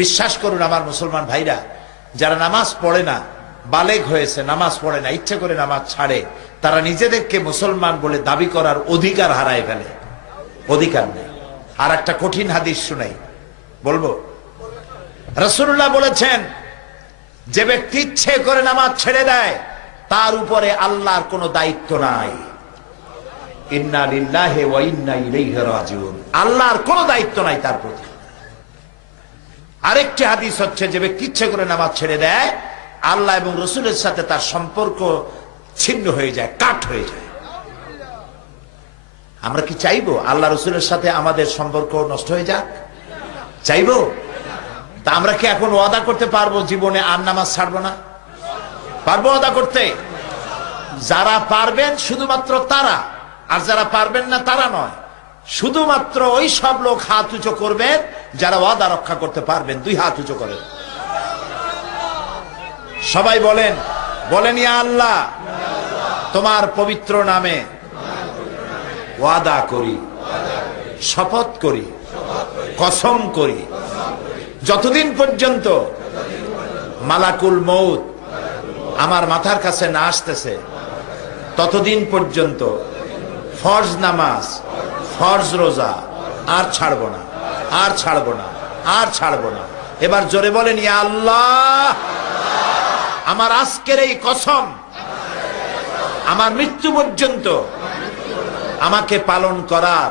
বিশ্বাস করুন আমার মুসলমান ভাইরা, যারা নামাজ পড়ে না, বালেগ হয়েছে, নামাজ পড়ে না, ইচ্ছে করে নামাজ ছাড়ে, তারা নিজেদেরকে মুসলমান বলে দাবি করার অধিকার হারায় ফেলে। অধিকার নেই। আর একটা কঠিন হাদিস শুনাই, বলবো। রাসূলুল্লাহ বলেছেন, যে ব্যক্তি ইচ্ছে করে নামাজ ছেড়ে দেয় তার উপরে আল্লাহর কোনো দায়িত্ব নাই। ইন্না লিল্লাহি ওয়া ইন্না ইলাইহি রাজিউন। আল্লাহর কোনো দায়িত্ব নাই তার প্রতি। আরেকটি হাদিস হচ্ছে, যে ব্যক্তি ইচ্ছে করে নামাজ ছেড়ে দেয় আল্লাহ এবং রাসূলের সাথে তার সম্পর্ক ছিন্ন হয়ে যায়, কাট হয়ে যায়। আমরা কি চাইবো আল্লাহ রাসূলের সাথে আমাদের সম্পর্ক নষ্ট হয়ে যাক? চাইবো? তা আমরা কি এখন ওয়াদা করতে পারবো জীবনে আর নামাজ ছাড়বো না? পারবো ওয়াদা করতে? যারা পারবেন শুধুমাত্র তারা, আর যারা পারবেন না তারা নয়। শুধুমাত্র ওই সব লোক হাত উঁচু করবেন যারা ওয়াদা রক্ষা করতে পারবেন। 2 হাত উঁচু করেন, সবাই বলেন, বলেন ইয়া আল্লাহ, তোমার পবিত্র নামে ওয়াদা করি, শপথ করি, কসম করি, যতদিন পর্যন্ত মালাকুল মউত আমার মাথার কাছে না আসতেছে ততদিন পর্যন্ত ফরজ নামাজ, ফরজ রোজা আর ছাড়বো না, আর ছাড়বো না, আর ছাড়বো না। এবার জোরে বলেন ইয়া আল্লাহ, আমার আজকের এই কসম আমার মৃত্যু পর্যন্ত আমাকে পালন করার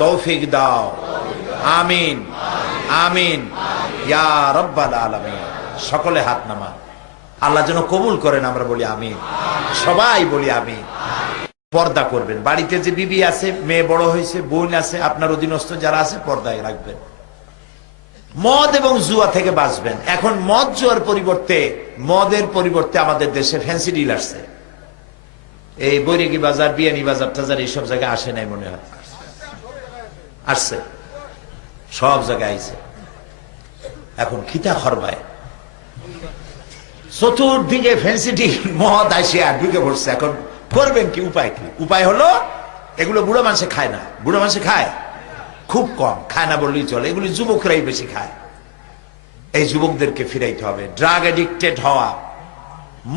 তৌফিক দাও। আমিন, আমিন ইয়া রাব্বাল আলামিন। সকলে হাত নামা। আল্লাহ যেন কবুল করেন, আমরা বলি আমিন, সবাই বলি আমিন। পর্দা করবেন। বাড়িতে যে বিবি আছে, মেয়ে বড় হয়েছে, বোন আছে, আপনার অধীনস্থ যারা আছে, পর্দায় রাখবেন। মদ এবং জুয়া থেকে বাঁচবেন। এখন মদ জুয়ার পরিবর্তে, মদের পরিবর্তে আমাদের দেশে ফ্যান্সি ডিল আসছে। এই বৈরাগী বাজার, বিয়ানী বাজার টাজার এইসব জায়গায় আসে নাই মনে হয়, আসছে, সব জায়গায় আইছে। এখন খিতা খরবায় চতুর্দিকে ফ্যান্সি ডিল, মদ আসিয়া ঢুকে পড়ছে। এখন করবেন কি? উপায় কি? উপায় হলো, এগুলো বুড়ো মানুষে খায় না। বুড়ো মানুষে খায় খুব কম, খায় না বললেই চলে। এগুলি যুবকরাই বেশি খায়। এই যুবকদেরকে ফিরাইতে হবে। ড্রাগ এডিক্টেড হওয়া,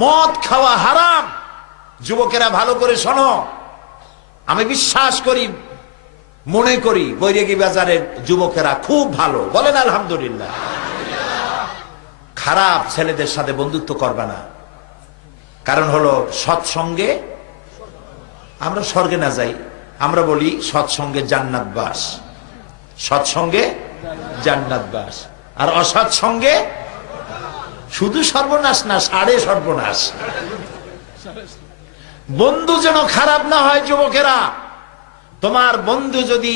মদ খাওয়া হারাম। যুবকেরা ভালো করে শোনো, আমি বিশ্বাস করি, মনে করি বৈরাগী বাজারের যুবকেরা খুব ভালো। বলেন আলহামদুলিল্লাহ। খারাপ ছেলেদের সাথে বন্ধুত্ব করবে না। কারণ হলো সৎসঙ্গে আমরা স্বর্গে না যাই, আমরা বলি সৎসঙ্গে জান্নাত বাস। সৎসঙ্গে জান্নাত বাস। আর অসৎসঙ্গে শুধু সর্বনাশ না, সাড়ে সর্বনাশ। বন্ধু যেন খারাপ না হয় যুবকেরা। তোমার বন্ধু যদি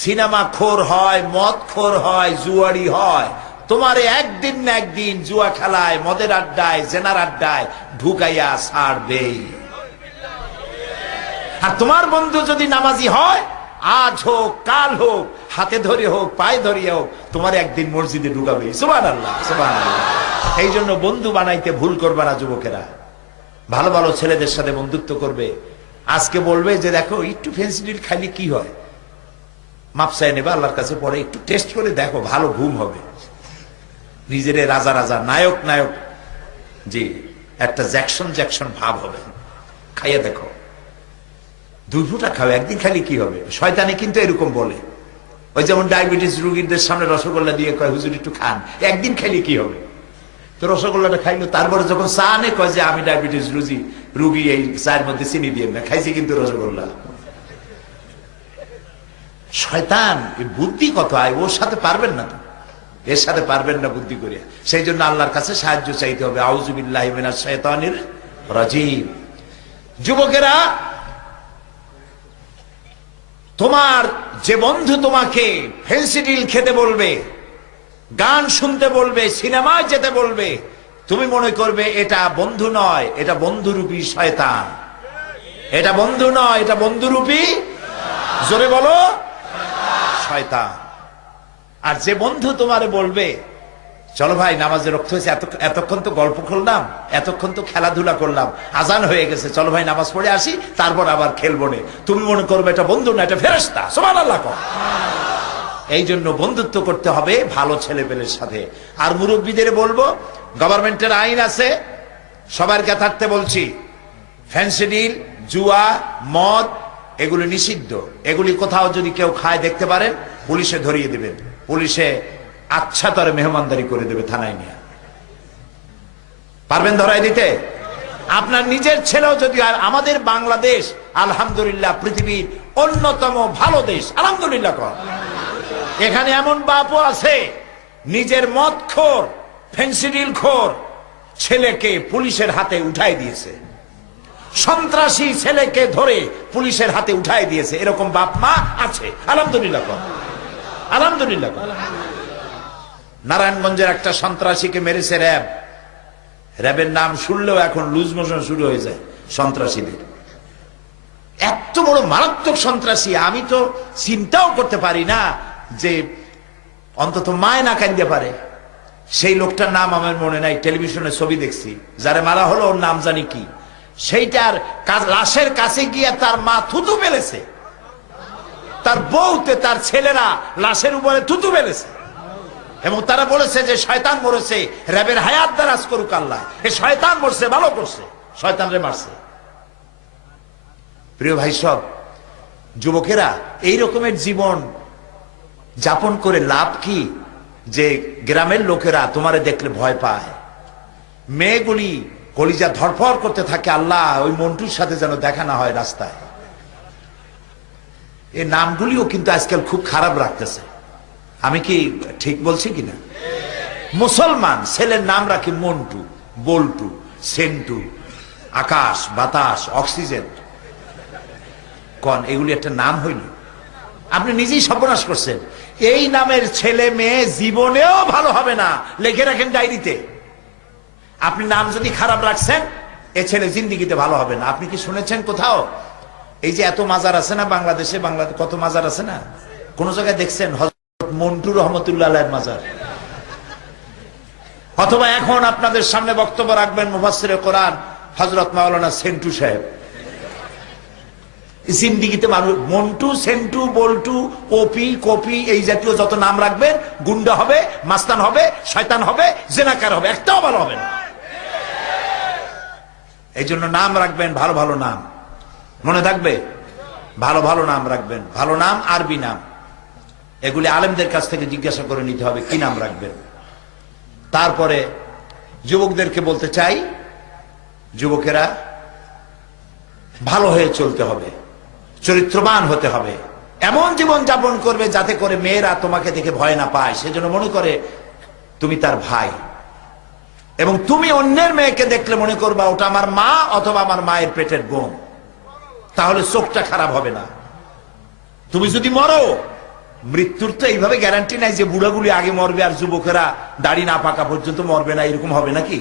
সিনেমা খোর হয়, মদ খোর হয়, জুয়ারি হয়, তোমারে একদিন না একদিন জুয়া খেলায়, মদের আড্ডায়, জেনার আড্ডায় ঢুকাইয়া ছাড়বেই। আর তোমার বন্ধু যদি নামাজি হয়, আজ হোক কাল হোক, হাতে ধরে হোক পায়ে ধরিয়ে হোক, তোমার একদিন মসজিদে ঢুকাবে। সুবহানাল্লাহ, সুবহানাল্লাহ। এই জন্য বন্ধু বানাইতে ভুল করবা না যুবকেরা। ভালো ভালো ছেলেদের সাথে বন্ধুত্ব করবে। আজকে বলবে যে দেখো একটু ফেন্সিডিল খাইলে কি হয়, মাপসায় নেবে আল্লাহর কাছে, পরে একটু টেস্ট করে দেখো, ভালো ঘুম হবে। নিজের রাজা রাজা, নায়ক নায়ক, জি একটা জ্যাকসন জ্যাকসন ভাব হবে। খাইয়ে দেখো, 2 ফুটা খাও, একদিন খালি কি হবে। শয়তানে কিন্তু এরকম বলে, ওই যেমন ডায়াবেটিস রোগীদের সামনে রসগোল্লা দিয়ে কয় হুজুর একটু খান, একদিন খাইলে কি হবে। তো রসগোল্লাটা খাইলো, তারপরে যখন চা আনে কয় যে আমি ডায়াবেটিস রুগী, এই চায়ের মধ্যে চিনি দিয়ে না, খাইছি কিন্তু রসগোল্লা। শয়তান বুদ্ধি কত আয়, ওর সাথে পারবেন না, তো এর সাথে পারবেন না বুদ্ধি করিয়া। সেই জন্য আল্লাহর কাছে সাহায্য চাইতে হবে। আউযু বিল্লাহি মিনাশ শাইতানির রাজিম। যুবকেরা, তোমার যে বন্ধু তোমাকে ফেন্সিডিল খেতে বলবে, গান শুনতে বলবে, সিনেমায় যেতে বলবে, তুমি মনে করবে এটা বন্ধু নয়, এটা বন্ধুরূপী শয়তান। এটা বন্ধু নয়, এটা বন্ধুরূপী, জোরে বলো, শয়তান। আর যে বন্ধু তোমারে বলবে চলো ভাই নামাজে রক্ত হয়েছে, এতক্ষণ তো গল্প করলাম, এতক্ষণ তো খেলাধুলা করলাম, আজান হয়ে গেছে, চলো ভাই নামাজ পড়ে আসি, তারপর আবার খেলবো নে, তুমি মনে করবে এটা বন্ধু না, এটা ফেরেশতা। সুবহানাল্লাহ। এই জন্য বন্ধুত্ব করতে হবে ভালো ছেলেপেলের সাথে। আর মুরব্বীদের বলবো, গভর্নমেন্টের আইন আছে, সবার জ্ঞাতার্থে বলছি, ফেন্সিডিল, জুয়া, মদ এগুলি নিষিদ্ধ। এগুলি কোথাও যদি কেউ খায় দেখতে পারেন, পুলিশে ধরিয়ে দিবেন, পুলিশে আচ্ছা তরে মেহমানদারি করে দেবে থানায় নিয়ে। পারবেন ধরাই দিতে? আপনার নিজের ছেলেও যদি। আর আমাদের বাংলাদেশ আলহামদুলিল্লাহ পৃথিবীর অন্যতম ভালো দেশ, আলহামদুলিল্লাহ কর। এখানে এমন বাপও আছে নিজের মদখোর, ফেন্সিডিল খোর ছেলেকে পুলিশের হাতে উঠাই দিয়েছে, সন্ত্রাসী ছেলেকে ধরে পুলিশের হাতে উঠাই দিয়েছে, এরকম বাপ মা আছে, আলহামদুলিল্লাহ কর, আলহামদুলিল্লাহ কর। নারায়ণগঞ্জের একটা সন্ত্রাসীকে মেরেছে র্যাব। র্যাবের নাম শুনলেও এখন লুজ মোশন শুরু হয়ে যায় সন্ত্রাসীদের। এত বড় মারাত্মক সন্ত্রাসী, আমি তো চিন্তাও করতে পারি না যে অন্তত মায় না কান্দে পারে। সেই লোকটার নাম আমার মনে নাই, টেলিভিশনে ছবি দেখছি, যারে মারা হলো ওর নাম জানি কি। সেইটার লাশের কাছে গিয়ে তার মা থুতু ফেলেছে, তার বউতে তার ছেলেরা লাশের উপরে থুতু ফেলেছে, এবং তারা বলেছে যে শয়তান মরেছে, র্যাবের হায়াত দারাজ করুক আল্লাহ, এ শয়তান মরছে, ভালো করছে, শয়তান রে মারছে। প্রিয় ভাই সব, যুবকেরা, এই রকমের জীবন যাপন করে লাভ কি? যে গ্রামের লোকেরা তোমারে দেখলে ভয় পায়, মেয়েগুলি কলিজা ধরফর করতে থাকে, আল্লাহ ওই মন্টুর সাথে যেন দেখা না হয় রাস্তায়। এই নামগুলিও কিন্তু আজকাল খুব খারাপ রাখতেছে। আমি কি ঠিক বলছি কিনা? মুসলমান ছেলের নাম রাখি মন্টু, বল্টু, সেন্টু, আকাশ, বাতাস, অক্সিজেন। কোন এগুলি একটা নাম হইল? আপনি নিজেই সর্বনাশ করছেন। এই নামের ছেলে মেয়ে জীবনেও ভালো হবে না, লিখে রাখেন ডায়েরিতে। আপনি নাম যদি খারাপ রাখছেন, এ ছেলে জিন্দিগিতে ভালো হবে না। আপনি কি শুনেছেন কোথাও এই যে এত মাজার আছে না বাংলাদেশে, কত মাজার আছে না, কোন জায়গায় দেখছেন হযরত মন্টু রহমতুল্লাহ আলাইহির মাজার? অথবা এখন আপনাদের সামনে বক্তব্য রাখবেন মুফাসসিরে কোরআন হযরত মাওলানা সেন্টু সাহেব। জিন্দিগিতে মানুষ মন্টু, সেন্টু, বল্টু, ওপি, কপি এই জাতীয় যত নাম রাখবেন, গুন্ডা হবে, মাস্তান হবে, শয়তান হবে, জেনাকার হবে, একটাও ভালো হবে না। এই জন্য নাম রাখবেন ভালো ভালো নাম, মনে থাকবে, ভালো ভালো নাম রাখবেন। ভালো নাম, আরবি নাম, এগুলি আলেমদের কাছ থেকে জিজ্ঞাসা করে নিতে হবে কি নাম রাখবেন। তারপরে যুবকদেরকে বলতে চাই, যুবকেরা ভালো হয়ে চলতে হবে, চরিত্রবান হতে হবে, এমন জীবন যাপন করবে যাতে করে মেয়েরা তোমাকে দেখে ভয় না পায়, সেজন্য মনে করে তুমি তার ভাই। এবং তুমি অন্যের মেয়েকে দেখলে মনে করবা ওটা আমার মা অথবা আমার মায়ের পেটের বোন, তাহলে চোখটা খারাপ হবে না। তুমি যদি মরো, মৃত্যুর তো এইভাবে গ্যারান্টি নাই যে বুড়াগুলি আগে মরবে আর যুবকেরা দাড়ি না পাকা পর্যন্ত মরবে না, এরকম হবে নাকি?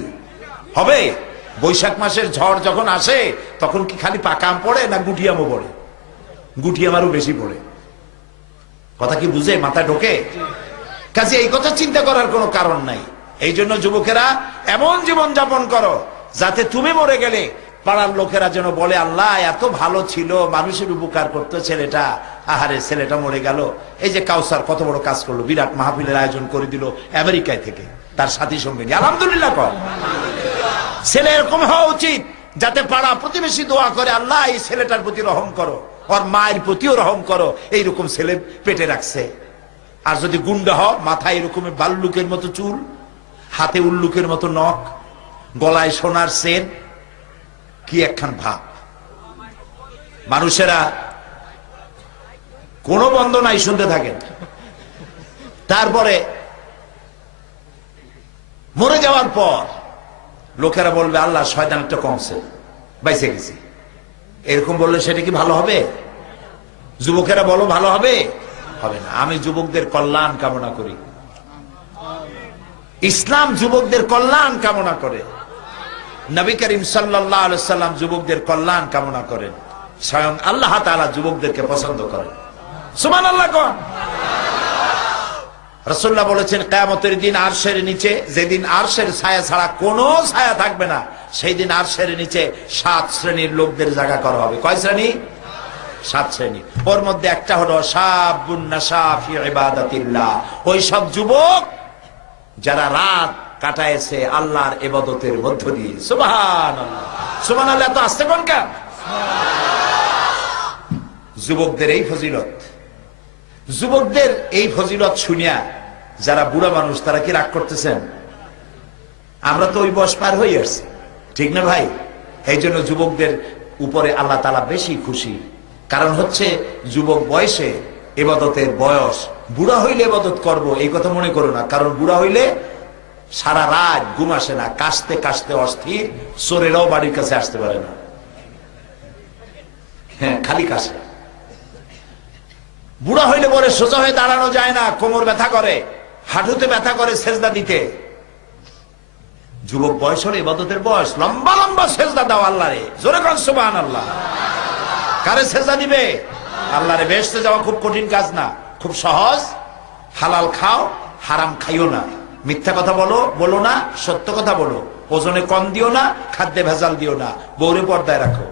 হবে। বৈশাখ মাসের ঝড় যখন আসে তখন কি খালি পাকা আম পড়ে না গুটিয়ামও পড়ে? গুটিয়ামারও বেশি পড়ে। কথা কি বুঝে, মাথায় ঢোকে? কাজে এই কথা চিন্তা করার কোনো কারণ নাই। এই জন্য যুবকেরা এমন জীবন যাপন করো যাতে তুমি মরে গেলে পাড়ার লোকেরা যেন বলে আল্লাহ এত ভালো ছিল, মানুষের উপকার করতো ছেলেটা, আহারে ছেলেটা মরে গেল। এই যে কাউসার কত বড় কাজ করলো, বিরাট মাহফিলের আয়োজন করে দিল আমেরিকায় থেকে তার সাথী সঙ্গে নিয়ে। আলহামদুলিল্লাহ কর। ছেলে এরকম হওয়া উচিত যাতে পাড়া প্রতিবেশী দোয়া করে আল্লাহ এই ছেলেটার প্রতি রহম করো, ওর মায়ের প্রতিও রহম করো, এইরকম ছেলে পেটে রাখছে। আর যদি গুন্ডা হও, মাথায় এরকম বাল্লুকের মতো চুল, হাতে উল্লুকের মতো নখ, গলায় সোনার সেন, কি একখান ভাব। মানুষেরা কোনো বন্ধ নাই, শুনতে থাকেন। তারপরে মরে যাওয়ার পর লোকেরা বলবে আল্লাহ শয়তান একটা কমছে, বাইসে গেছি। এরকম বললে সেটা কি ভালো হবে? যুবকেরা বলো ভালো হবে? হবে না। আমি যুবকদের কল্যাণ কামনা করি, ইসলাম যুবকদের কল্যাণ কামনা করে, নবী করিম সাল্লাল্লাহু আলাইহি সাল্লাম যুবকদের কল্যাণ কামনা করেন, স্বয়ং আল্লাহ তাআলা যুবকদেরকে পছন্দ করেন। সুবহানাল্লাহ কোন। রাসূলুল্লাহ বলেছেন কিয়ামতের দিন আরশের নিচে, যেদিন আরশের ছায়া ছাড়া কোনো ছায়া থাকবে না, সেই দিন আরশের নিচে 7 শ্রেণীর লোকদের জায়গা করা হবে। কয় শ্রেণী? 7 শ্রেণী। ওর মধ্যে একটা হলো শাবুন নাশা ফি ইবাদাতিল্লাহ, ওই সব যুবক যারা রাত কাটাইছে আল্লাহর ইবাদতের মধ্য দিয়ে। সুবহানাল্লাহ, সুবহানাল্লাহ। তো আসতে কোন কা যুবকদের এই ফজিলত, যুবকদের এই ফজিলত শুনিয়া যারা বুড়া মানুষ তারা কি রাগ করতেছেন? আমরা তো ওই বয়স পার হয়ে আসছি, ঠিক না ভাই? এই জন্য যুবকদের উপরে আল্লাহ তাআলা বেশি খুশি। কারণ হচ্ছে যুবক বয়সে ইবাদতের বয়স, বুড়া হইলে ইবাদত করব এই কথা মনে করো না। কারণ বুড়া হইলে সারা রাত ঘুম আসে না, কাশতে কাশতে অস্থির, চোরেরাও বাড়ির কাছে আসতে পারে না। হ্যাঁ, খালি কাশে। বুড়া হইলে পরে সোজা হয়ে দাঁড়ানো যায় না, কোমর ব্যথা করে, হাঁটুতে ব্যথা করে সেজদা দিতে। যুবক বয়স হলে ইবাদতের বয়স, লম্বা লম্বা সেজদা দাও আল্লাহরে, জোরে কোন সুবহানাল্লাহ। কারে সেজদা দিবে? আল্লাহরে। বেহেশতে যাওয়া খুব কঠিন কাজ না, খুব সহজ। হালাল খাও, হারাম খাইও না, মিথ্যা কথা বলো না, সত্য কথা বলো, ওজনে কম দিও না, খাদ্যে ভেজাল দিও না, বউরে পর্দায় রাখো,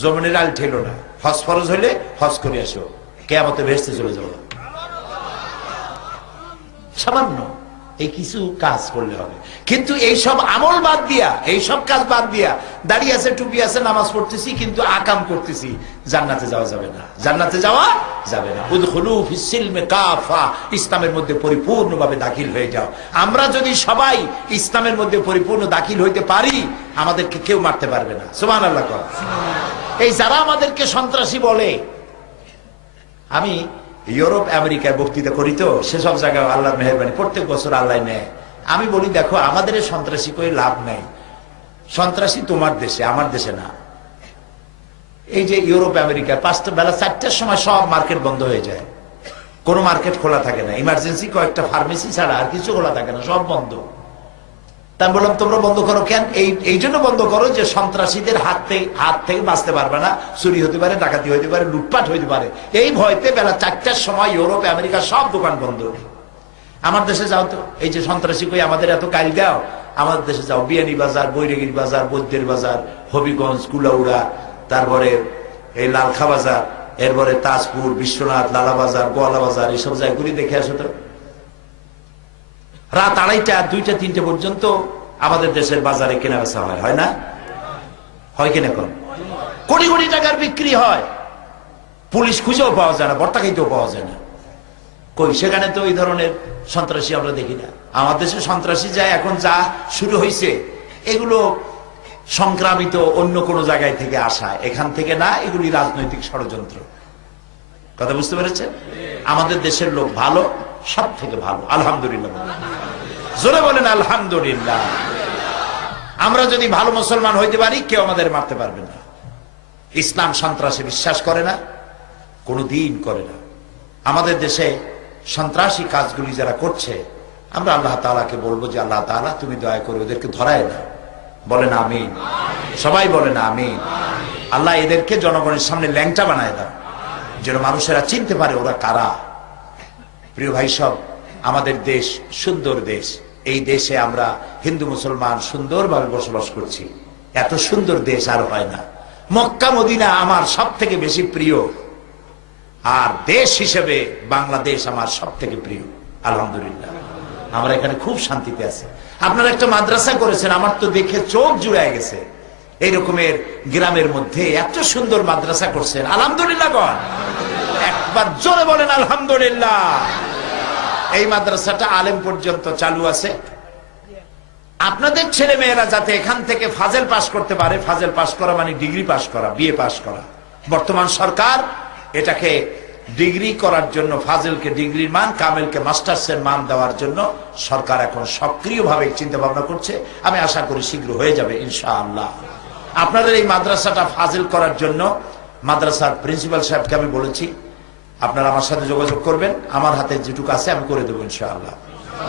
জমিনের আল ঠেলো না, হজ ফরজ হইলে হজ করে আসো, কিয়ামতে বেহেশতে চলে যাবো। সামান্য এই কিছু কাজ করলে হবে। কিন্তু এই সব আমল বাদ দিয়া, এই সব কাজ বাদ দিয়া, দাড়ি আছে, টুপি আছে, নামাজ পড়তেছি কিন্তু আকাম করতেছি, জান্নাতে যাওয়া যাবে না, জান্নাতে যাওয়া যাবে না। উদখুলু ফিস সিলমি কাফা, ইসলামের মধ্যে পরিপূর্ণভাবে দাখিল হয়ে যাও। আমরা যদি সবাই ইসলামের মধ্যে পরিপূর্ণ দাখিল হইতে পারি, আমাদেরকে কেউ মারতে পারবে না। সুবহানাল্লাহ। এই যারা আমাদেরকে সন্ত্রাসী বলে, আমি ইউরোপ আমেরিকায় বক্তৃতা করি তো, সেসব জায়গায় আল্লাহর মেহেরবানি প্রত্যেক বছর আল্লাহ নেয়। আমি বলি দেখো, আমাদের সন্ত্রাসী করে লাভ নাই, সন্ত্রাসী তোমার দেশে, আমার দেশে না। এই যে ইউরোপ আমেরিকায় বেলা 4টার সময় সব মার্কেট বন্ধ হয়ে যায়, কোনো মার্কেট খোলা থাকে না, ইমার্জেন্সি কয়েকটা ফার্মেসি ছাড়া আর কিছু খোলা থাকে না, সব বন্ধ। তা বললাম তোমরা বন্ধ করো কেন? এই জন্য বন্ধ করো যে সন্ত্রাসীদের হাত থেকে বাঁচতে পারবে না, চুরি হতে পারে, ডাকাতি হতে পারে, লুটপাট হতে পারে, এই ভয়তে বেলা 4টার সময় ইউরোপ আমেরিকা সব দোকান বন্ধ। আমার দেশে যাও তো, এই যে সন্ত্রাসী কই আমাদের এত কাল দাও, আমাদের দেশে যাও, বিয়ানী বাজার, বৈরাগীর বাজার, বৈদ্যের বাজার, হবিগঞ্জ, কুলাউড়া, তারপরে এই লালখা বাজার, এরপরে তাজপুর, বিশ্বনাথ, লালা বাজার, গোয়ালা বাজার, এইসব জায়গাগুলি দেখে আসো তো। রাত 2:30, 2টা, 3টে পর্যন্ত আমাদের দেশের বাজারে কেনা বেচা হয় না? হয় কিনা? কোন কোটি কোটি টাকার বিক্রি হয়, পুলিশ খুঁজেও পাওয়া যায় না, বর্তা খাইতেও পাওয়া যায় না। কই সেখানে তো ওই ধরনের সন্ত্রাসী আমরা দেখি না। আমার দেশে সন্ত্রাসী যায় এখন যা শুরু হয়েছে, এগুলো সংক্রামিত অন্য কোনো জায়গায় থেকে আসা, এখান থেকে না, এগুলি রাজনৈতিক ষড়যন্ত্র। কথা বুঝতে পেরেছেন? আমাদের দেশের লোক ভালো, সব থেকে ভালো, আলহামদুলিল্লাহ। জোরে বলেন আলহামদুলিল্লাহ। আমরা যদি ভালো মুসলমান হইতে পারি, কেউ আমাদের মারতে পারবে না। ইসলাম সন্ত্রাসে বিশ্বাস করে না, কোনদিন করে না। আমাদের দেশে সন্ত্রাসী কাজগুলি যারা করছে, আমরা আল্লাহ তাআলাকে বলবো যে আল্লাহ তাআলা তুমি দয়া করে ওদেরকে ধরায় না। বলেন আমিন, সবাই বলেন আমিন। আল্লাহ এদেরকে জনগণের সামনে ল্যাংটা বানায় দাও, যেন মানুষেরা চিনতে পারে ওরা কারা। প্রিয় ভাই সব, আমাদের দেশ সুন্দর দেশ, এই দেশে আমরা হিন্দু মুসলমান সুন্দরভাবে বসবাস করছি। এত সুন্দর দেশ আর হয় না। মক্কা মদিনা আমার সব থেকে বেশি প্রিয়, আর দেশ হিসেবে বাংলাদেশ আমার সব থেকে প্রিয়। আলহামদুলিল্লাহ, আমরা এখানে খুব শান্তিতে আছি। আপনারা একটা মাদ্রাসা করেছেন, আমার তো দেখে চোখ জুড়ায় গেছে। এইরকমের গ্রামের মধ্যে এত সুন্দর মাদ্রাসা করছেন, আলহামদুলিল্লাহ কন, একবার জোরে বলেন আলহামদুলিল্লাহ। এই মাদ্রাসাটা আলেম পর্যন্ত চালু আছে। আপনাদের ছেলে মেয়েরা যাতে এখান থেকে ফাজেল পাস করতে পারে, ফাজেল পাস করা মানে ডিগ্রি পাস করা, বিএ পাস করা। বর্তমান সরকার এটাকে ডিগ্রি করার জন্য, ফাজেলকে ডিগ্রির মান, কামেলকে মাস্টার্সের মান দেওয়ার জন্য সরকার এখন সক্রিয়ভাবে চিন্তা ভাবনা করছে। আমি আশা করি শীঘ্র হয়ে যাবে ইনশাআল্লাহ। আপনাদের এই মাদ্রাসাটা ফাজিল করার জন্য মাদ্রাসার প্রিন্সিপাল সাহেবকে আমি বলেছি, আপনারা আমার সাথে যোগাযোগ করবেন, আমার হাতে যেটুকু আছে আমি করে দেবো ইনশাআল্লাহ,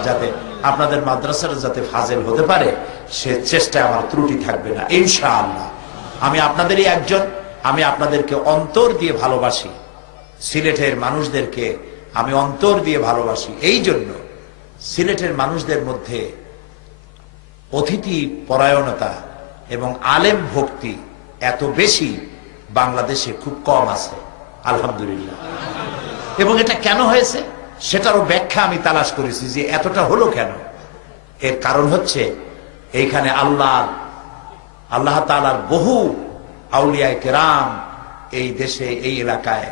যাতে আপনাদের মাদ্রাসাটা যাতে ফাজিল হতে পারে সে চেষ্টায় আমার ত্রুটি থাকবে না ইনশাআল্লাহ। আমি আপনাদেরই একজন, আমি আপনাদেরকে অন্তর দিয়ে ভালোবাসি, সিলেটের মানুষদেরকে আমি অন্তর দিয়ে ভালোবাসি। এই জন্য সিলেটের মানুষদের মধ্যে অতিথি পরায়ণতা এবং আলেম ভক্তি এত বেশি বাংলাদেশে খুব কম আছে, আলহামদুলিল্লাহ। এবং এটা কেন হয়েছে সেটারও ব্যাখ্যা আমি তালাশ করেছি যে এতটা হলো কেন। এর কারণ হচ্ছে এইখানে আল্লাহ তাআলার বহু আউলিয়া কেরাম এই দেশে, এই এলাকায়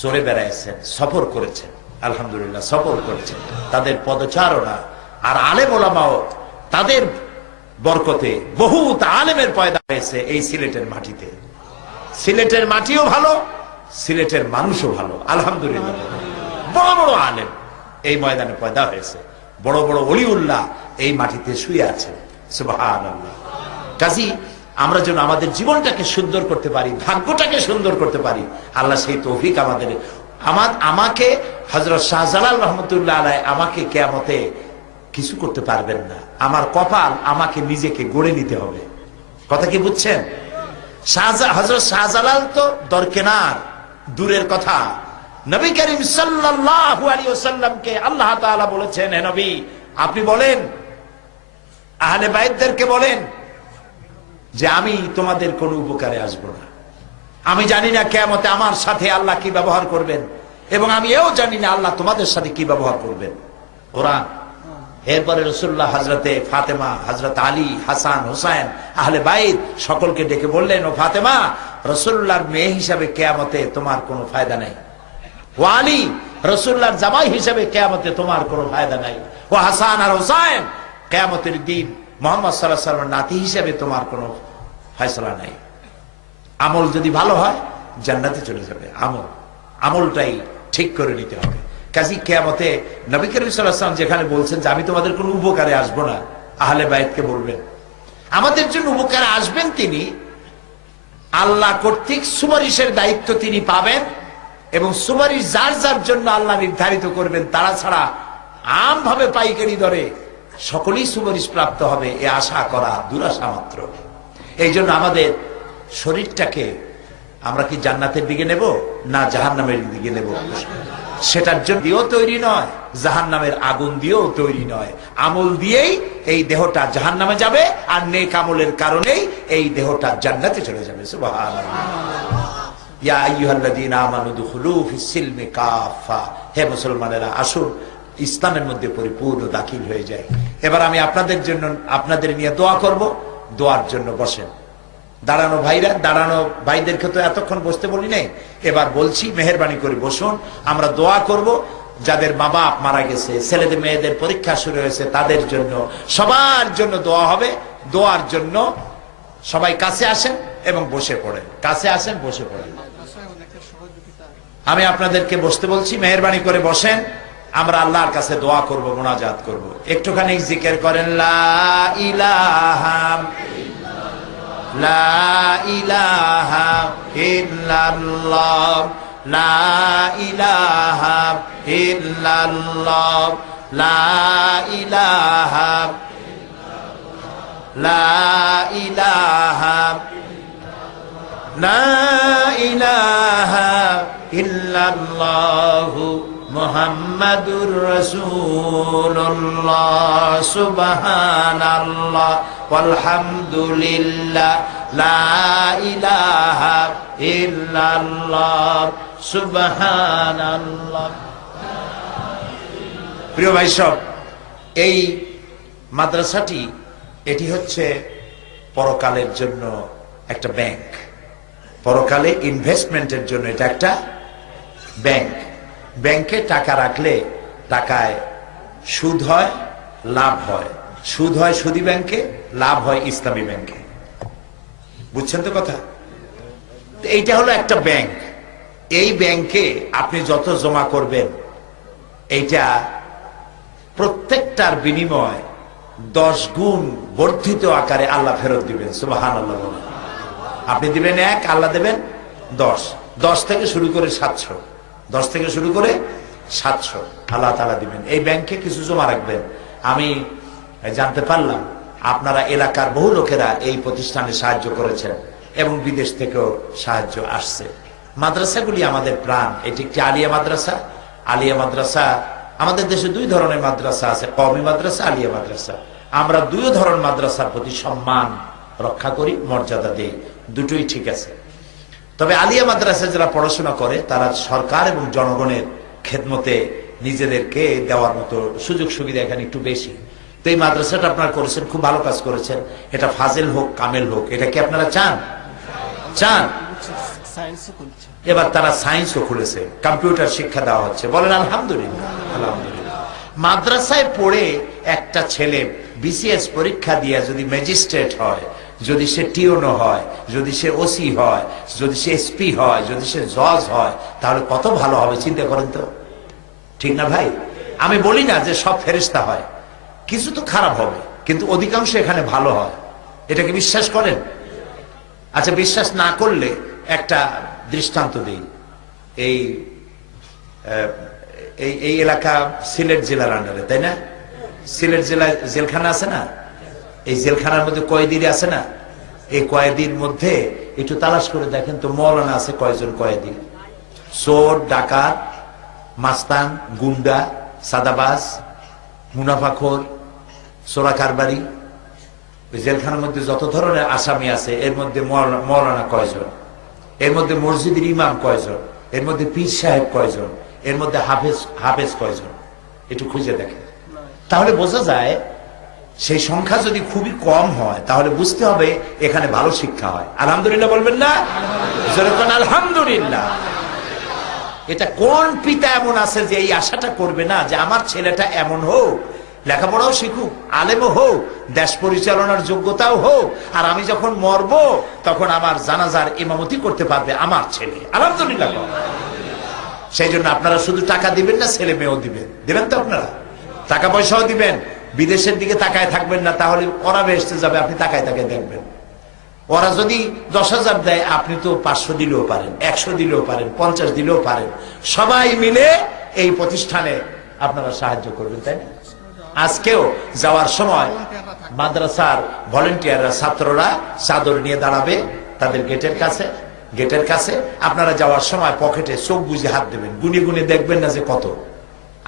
চড়ে বেড়াইছেন, সফর করেছেন, আলহামদুলিল্লাহ সফর করেছেন। তাদের পদচারণা আর আলেম ওলামাও তাদের বরকতে বহুত আলেমের পয়দা হয়েছে এই সিলেটের মাটিতে। সিলেটের মাটিও ভালো, সিলেটের মানুষও ভালো, আলহামদুলিল্লাহ। বড় বড় আলেম এই ময়দানে পয়দা হয়েছে, বড় বড় ওলিউল্লাহ এই মাটিতে শুয়ে আছে, সুবহানাল্লাহ। কাজী আমরা যেন আমাদের জীবনটাকে সুন্দর করতে পারি, ভাগ্যটাকে সুন্দর করতে পারি, আল্লাহ সেই তৌফিক আমাকে হযরত শাহজালাল রাহমাতুল্লাহ আলাইহি আমাকে কিয়ামতে কিছু করতে পারবেন না। আমার কপাল আমাকে নিজেকে গড়ে নিতে হবে। কথা কি বুঝছেন? হযরত শাহজালাল তো দরকেনার, দূরের কথা। নবী করিম সাল্লাল্লাহু আলাইহি ওয়াসাল্লামকে আল্লাহ তাআলা বলেছেন, হে নবী আপনি বলেন, আহলে বাইতদেরকে বলেন যে আমি তোমাদের কোনো উপকারে আসবো না। আমি জানি না কিয়ামতে আমার সাথে আল্লাহ কি ব্যবহার করবেন, এবং আমি এও জানি না আল্লাহ তোমাদের সাথে কি ব্যবহার করবেন। কোরআন। এরপরে রাসূলুল্লাহ হযরতে ফাতেমা, হযরত আলী, হাসান, হুসাইন, আহলে বাইত সকলকে ডেকে বললেন, ও ফাতেমা, রাসূলুল্লাহর মেয়ে হিসাবে কিয়ামতে তোমার কোনো ফায়দা নাই। ও আলী, রাসূলুল্লাহর জামাই হিসাবে কিয়ামতে তোমার কোনো ফায়দা নাই। ও হাসান আর হুসাইন, কিয়ামতের দিন মুহাম্মদ সাল্লাল্লাহু আলাইহি ওয়াসাল্লামের নাতি হিসাবে তোমার কোনো ফয়সালা নাই। আমল যদি ভালো হয় জান্নাতে চলে যাবে, আমলটাই ঠিক করে নিতে হবে। কাজী কিয়ামতে নবী করিম সাল্লাল্লাহু আলাইহি ওয়াসাল্লাম যেখানে বলছেন যে আমি তোমাদের কোনো উপকারে আসবো না, আহলে বাইতকে বলবেন আমাদের জন্য উপকারে আসবেন তিনি। আল্লাহ কর্তৃক সুপারিশের দায়িত্ব তিনি পাবেন, এবং সুপারিশ যার যার জন্য আল্লাহ নির্ধারিত করবেন, তারা ছাড়া আমভাবে পাইকারি দরে সকলেই সুপারিশ প্রাপ্ত হবে, এ আশা করা দুরাশা মাত্র। এই জন্য আমাদের শরীরটাকে আমরা কি জান্নাতের দিকে নেব না জাহান্নামের দিকে নেব? সেটার জন্য দিয়েও তৈরি নয়, জাহান্নামের আগুন দিয়েও তৈরি নয়। আমল দিয়েই এই দেহটা জাহান্নামে যাবে, আর নেক আমলের কারণেই এই দেহটা জান্নাতে চলে যাবে। সুবহানাল্লাহ। ইয়া আইয়ুহাল্লাযীনা আমানু দুখুলু ফিস সিলমি কাফা, হে মুসলমানেরা আসুন ইসলামের মধ্যে পরিপূর্ণ দাখিল হয়ে যায়। এবার আমি আপনাদের জন্য, আপনাদের নিয়ে দোয়া করব। দোয়ার জন্য বসেন। দাঁড়ানো ভাইরা, দাঁড়ানো ভাইদেরকে তো এতক্ষণ বসতে বলি নাই, এবার বলছি মেহেরবানি করে বসুন। আমরা দোয়া করব যাদের মা বাপ মারা গেছে, ছেলেদের মেয়েদের পরীক্ষা শুরু হয়েছে, তাদের জন্য, সবার জন্য দোয়া হবে। দোয়ার জন্য সবাই কাছে আসেন এবং বসে পড়েন, কাছে আসেন, বসে পড়েন। আমি আপনাদেরকে বসতে বলছি, মেহেরবানি করে বসেন। আমরা আল্লাহর কাছে দোয়া করব, মোনাজাত করব। একটুখানি জিকির করেন, লা ইলাহা লা ইলাহা ইল্লাল্লাহ, লা ইলাহা ইল্লাল্লাহ, লা ইলাহা, লা ইলাহা, লা ইলাহা ইল্লাল্লাহ মুহাম্মাদুর রাসূলুল্লাহ। সুবহানাল্লাহ আলহামদুলিল্লাহ, লা ইলাহা ইল্লাল্লাহ, সুবহানাল্লাহ। প্রিয় ভাই সব, এই মাদ্রাসাটি এটি হচ্ছে পরকালের জন্য একটা ব্যাংক, পরকালে ইনভেস্টমেন্টের জন্য এটা একটা ব্যাংক। ব্যাংকে টাকা রাখলে টাকায় সুদ হয়, লাভ হয়। সুদ হয় সুদী ব্যাংকে, লাভ হয় ইসলামী ব্যাংকে। বুঝছেন তো কথা? এইটা হলো একটা ব্যাংক। এই ব্যাংকে আপনি যত জমা করবেন, এইটা প্রত্যেকটার বিনিময় 10 গুণ বর্ধিত আকারে আল্লাহ ফেরত দিবেন। সুবহানাল্লাহ বলেন। আপনি দিবেন 1, আল্লাহ দেবেন 10। 10 থেকে শুরু করে 700, 10 থেকে শুরু করে 700 আল্লাহ তাআলা দিবেন। এই ব্যাংকে কিছু জমা রাখবেন। আমি জানতে পারলাম আপনারা এলাকার বহু লোকেরা এই প্রতিষ্ঠানে সাহায্য করেছেন এবং বিদেশ থেকেও সাহায্য আসছে। মাদ্রাসাগুলি আমাদের প্রাণ। এটি একটি আলিয়া মাদ্রাসা। আলিয়া মাদ্রাসা, আমাদের দেশে 2 ধরনের মাদ্রাসা আছে, কওমি মাদ্রাসা, আলিয়া মাদ্রাসা। আমরা 2 ধরনের মাদ্রাসার প্রতি সম্মান রক্ষা করি, মর্যাদা দেই, দুটোই ঠিক আছে। তবে আলিয়া মাদ্রাসা যারা পড়াশোনা করে তারা সরকার এবং জনগণের খেদমতে নিজেদেরকে দেওয়ার মতো সুযোগ সুবিধা এখানে একটু বেশি। তো এই মাদ্রাসাটা আপনারা করেছেন, খুব ভালো কাজ করেছেন। এটা ফাজিল হোক, কামেল হোক, এটা কি আপনারা চান? চান? এবার তারা সায়েন্সও খুলেছে, কম্পিউটার শিক্ষা দেওয়া হচ্ছে। বলেন আলহামদুলিল্লাহ। আলহামদুলিল্লাহ। মাদ্রাসায় পড়ে একটা ছেলে বিসিএস পরীক্ষা দিয়ে যদি ম্যাজিস্ট্রেট হয়, যদি সে টিওনো হয়, যদি সে ওসি হয়, যদি সে এসপি হয়, যদি সে জজ হয়, তাহলে কত ভালো হবে চিন্তা করেন তো। ঠিক না ভাই? আমি বলি না যে সব ফেরেশতা হয়, কিছু তো খারাপ হবে, কিন্তু অধিকাংশ এখানে ভালো হয়। এটাকে বিশ্বাস করেন? আচ্ছা, বিশ্বাস না করলে একটা দৃষ্টান্ত দিই। এই এই এলাকা সিলেট জেলার আন্ডারে, তাই না? সিলেট জেলায় জেলখানা আছে না? এই জেলখানার মধ্যে কয়েদি আছে না? এই কয়েদির মধ্যে একটু তালাশ করে দেখেন তো মৌলানা আছে কয়জন কয়েদি? চোর, ডাকাত, মাস্তান, গুন্ডা, সাদাবাজ, মুনাফাখোর, চোরা কারবারি। ওই জেলখানার মধ্যে যত ধরনের আসামি আছে এর মধ্যে মৌলানা কয়জন? এর মধ্যে মসজিদের ইমাম কয়জন? এর মধ্যে পীর সাহেব কয়জন? এর মধ্যে হাফেজ কয়জন? একটু খুঁজে দেখেন, তাহলে বোঝা যায় সেই সংখ্যা যদি খুবই কম হয় তাহলে বুঝতে হবে এখানে ভালো শিক্ষা হয়। আলহামদুলিল্লাহ বলবেন না? আলহামদুলিল্লাহ। এটা কোন পিতা এমন আছে যে এই আশাটা করবে না যে আমার ছেলেটা এমন হোক, লেখাপড়াও শিখুক, আলেমও হোক, দেশ পরিচালনার যোগ্যতাও হোক, আর আমি যখন মরবো তখন আমার জানাজার ইমামতি করতে পারবে আমার ছেলে। আলহামদুলিল্লাহ। সেই জন্য আপনারা শুধু টাকা দিবেন না, ছেলে মেয়েও দিবেন। দিবেন তো? আপনারা টাকা পয়সাও দিবেন। বিদেশের দিকে তাকায় থাকবেন না, তাহলে ওরা বেহেশতে যাবে, আপনি তাকায় তাকায় দেখবেন। ওরা যদি 10,000 দেয়, আপনি তো 500 দিলেও পারেন, 100 দিলেও পারেন, 50 দিলেও পারেন। সবাই মিলে এই প্রতিষ্ঠানে আপনারা সাহায্য করবেন, তাই না? আজকেও যাওয়ার সময় মাদ্রাসার ভলেন্টিয়াররা, ছাত্ররা চাদর নিয়ে দাঁড়াবে তাদের গেটের কাছে। আপনারা যাওয়ার সময় পকেটে চোখ বুঝে হাত দেবেন, গুনে গুনে দেখবেন না যে কত।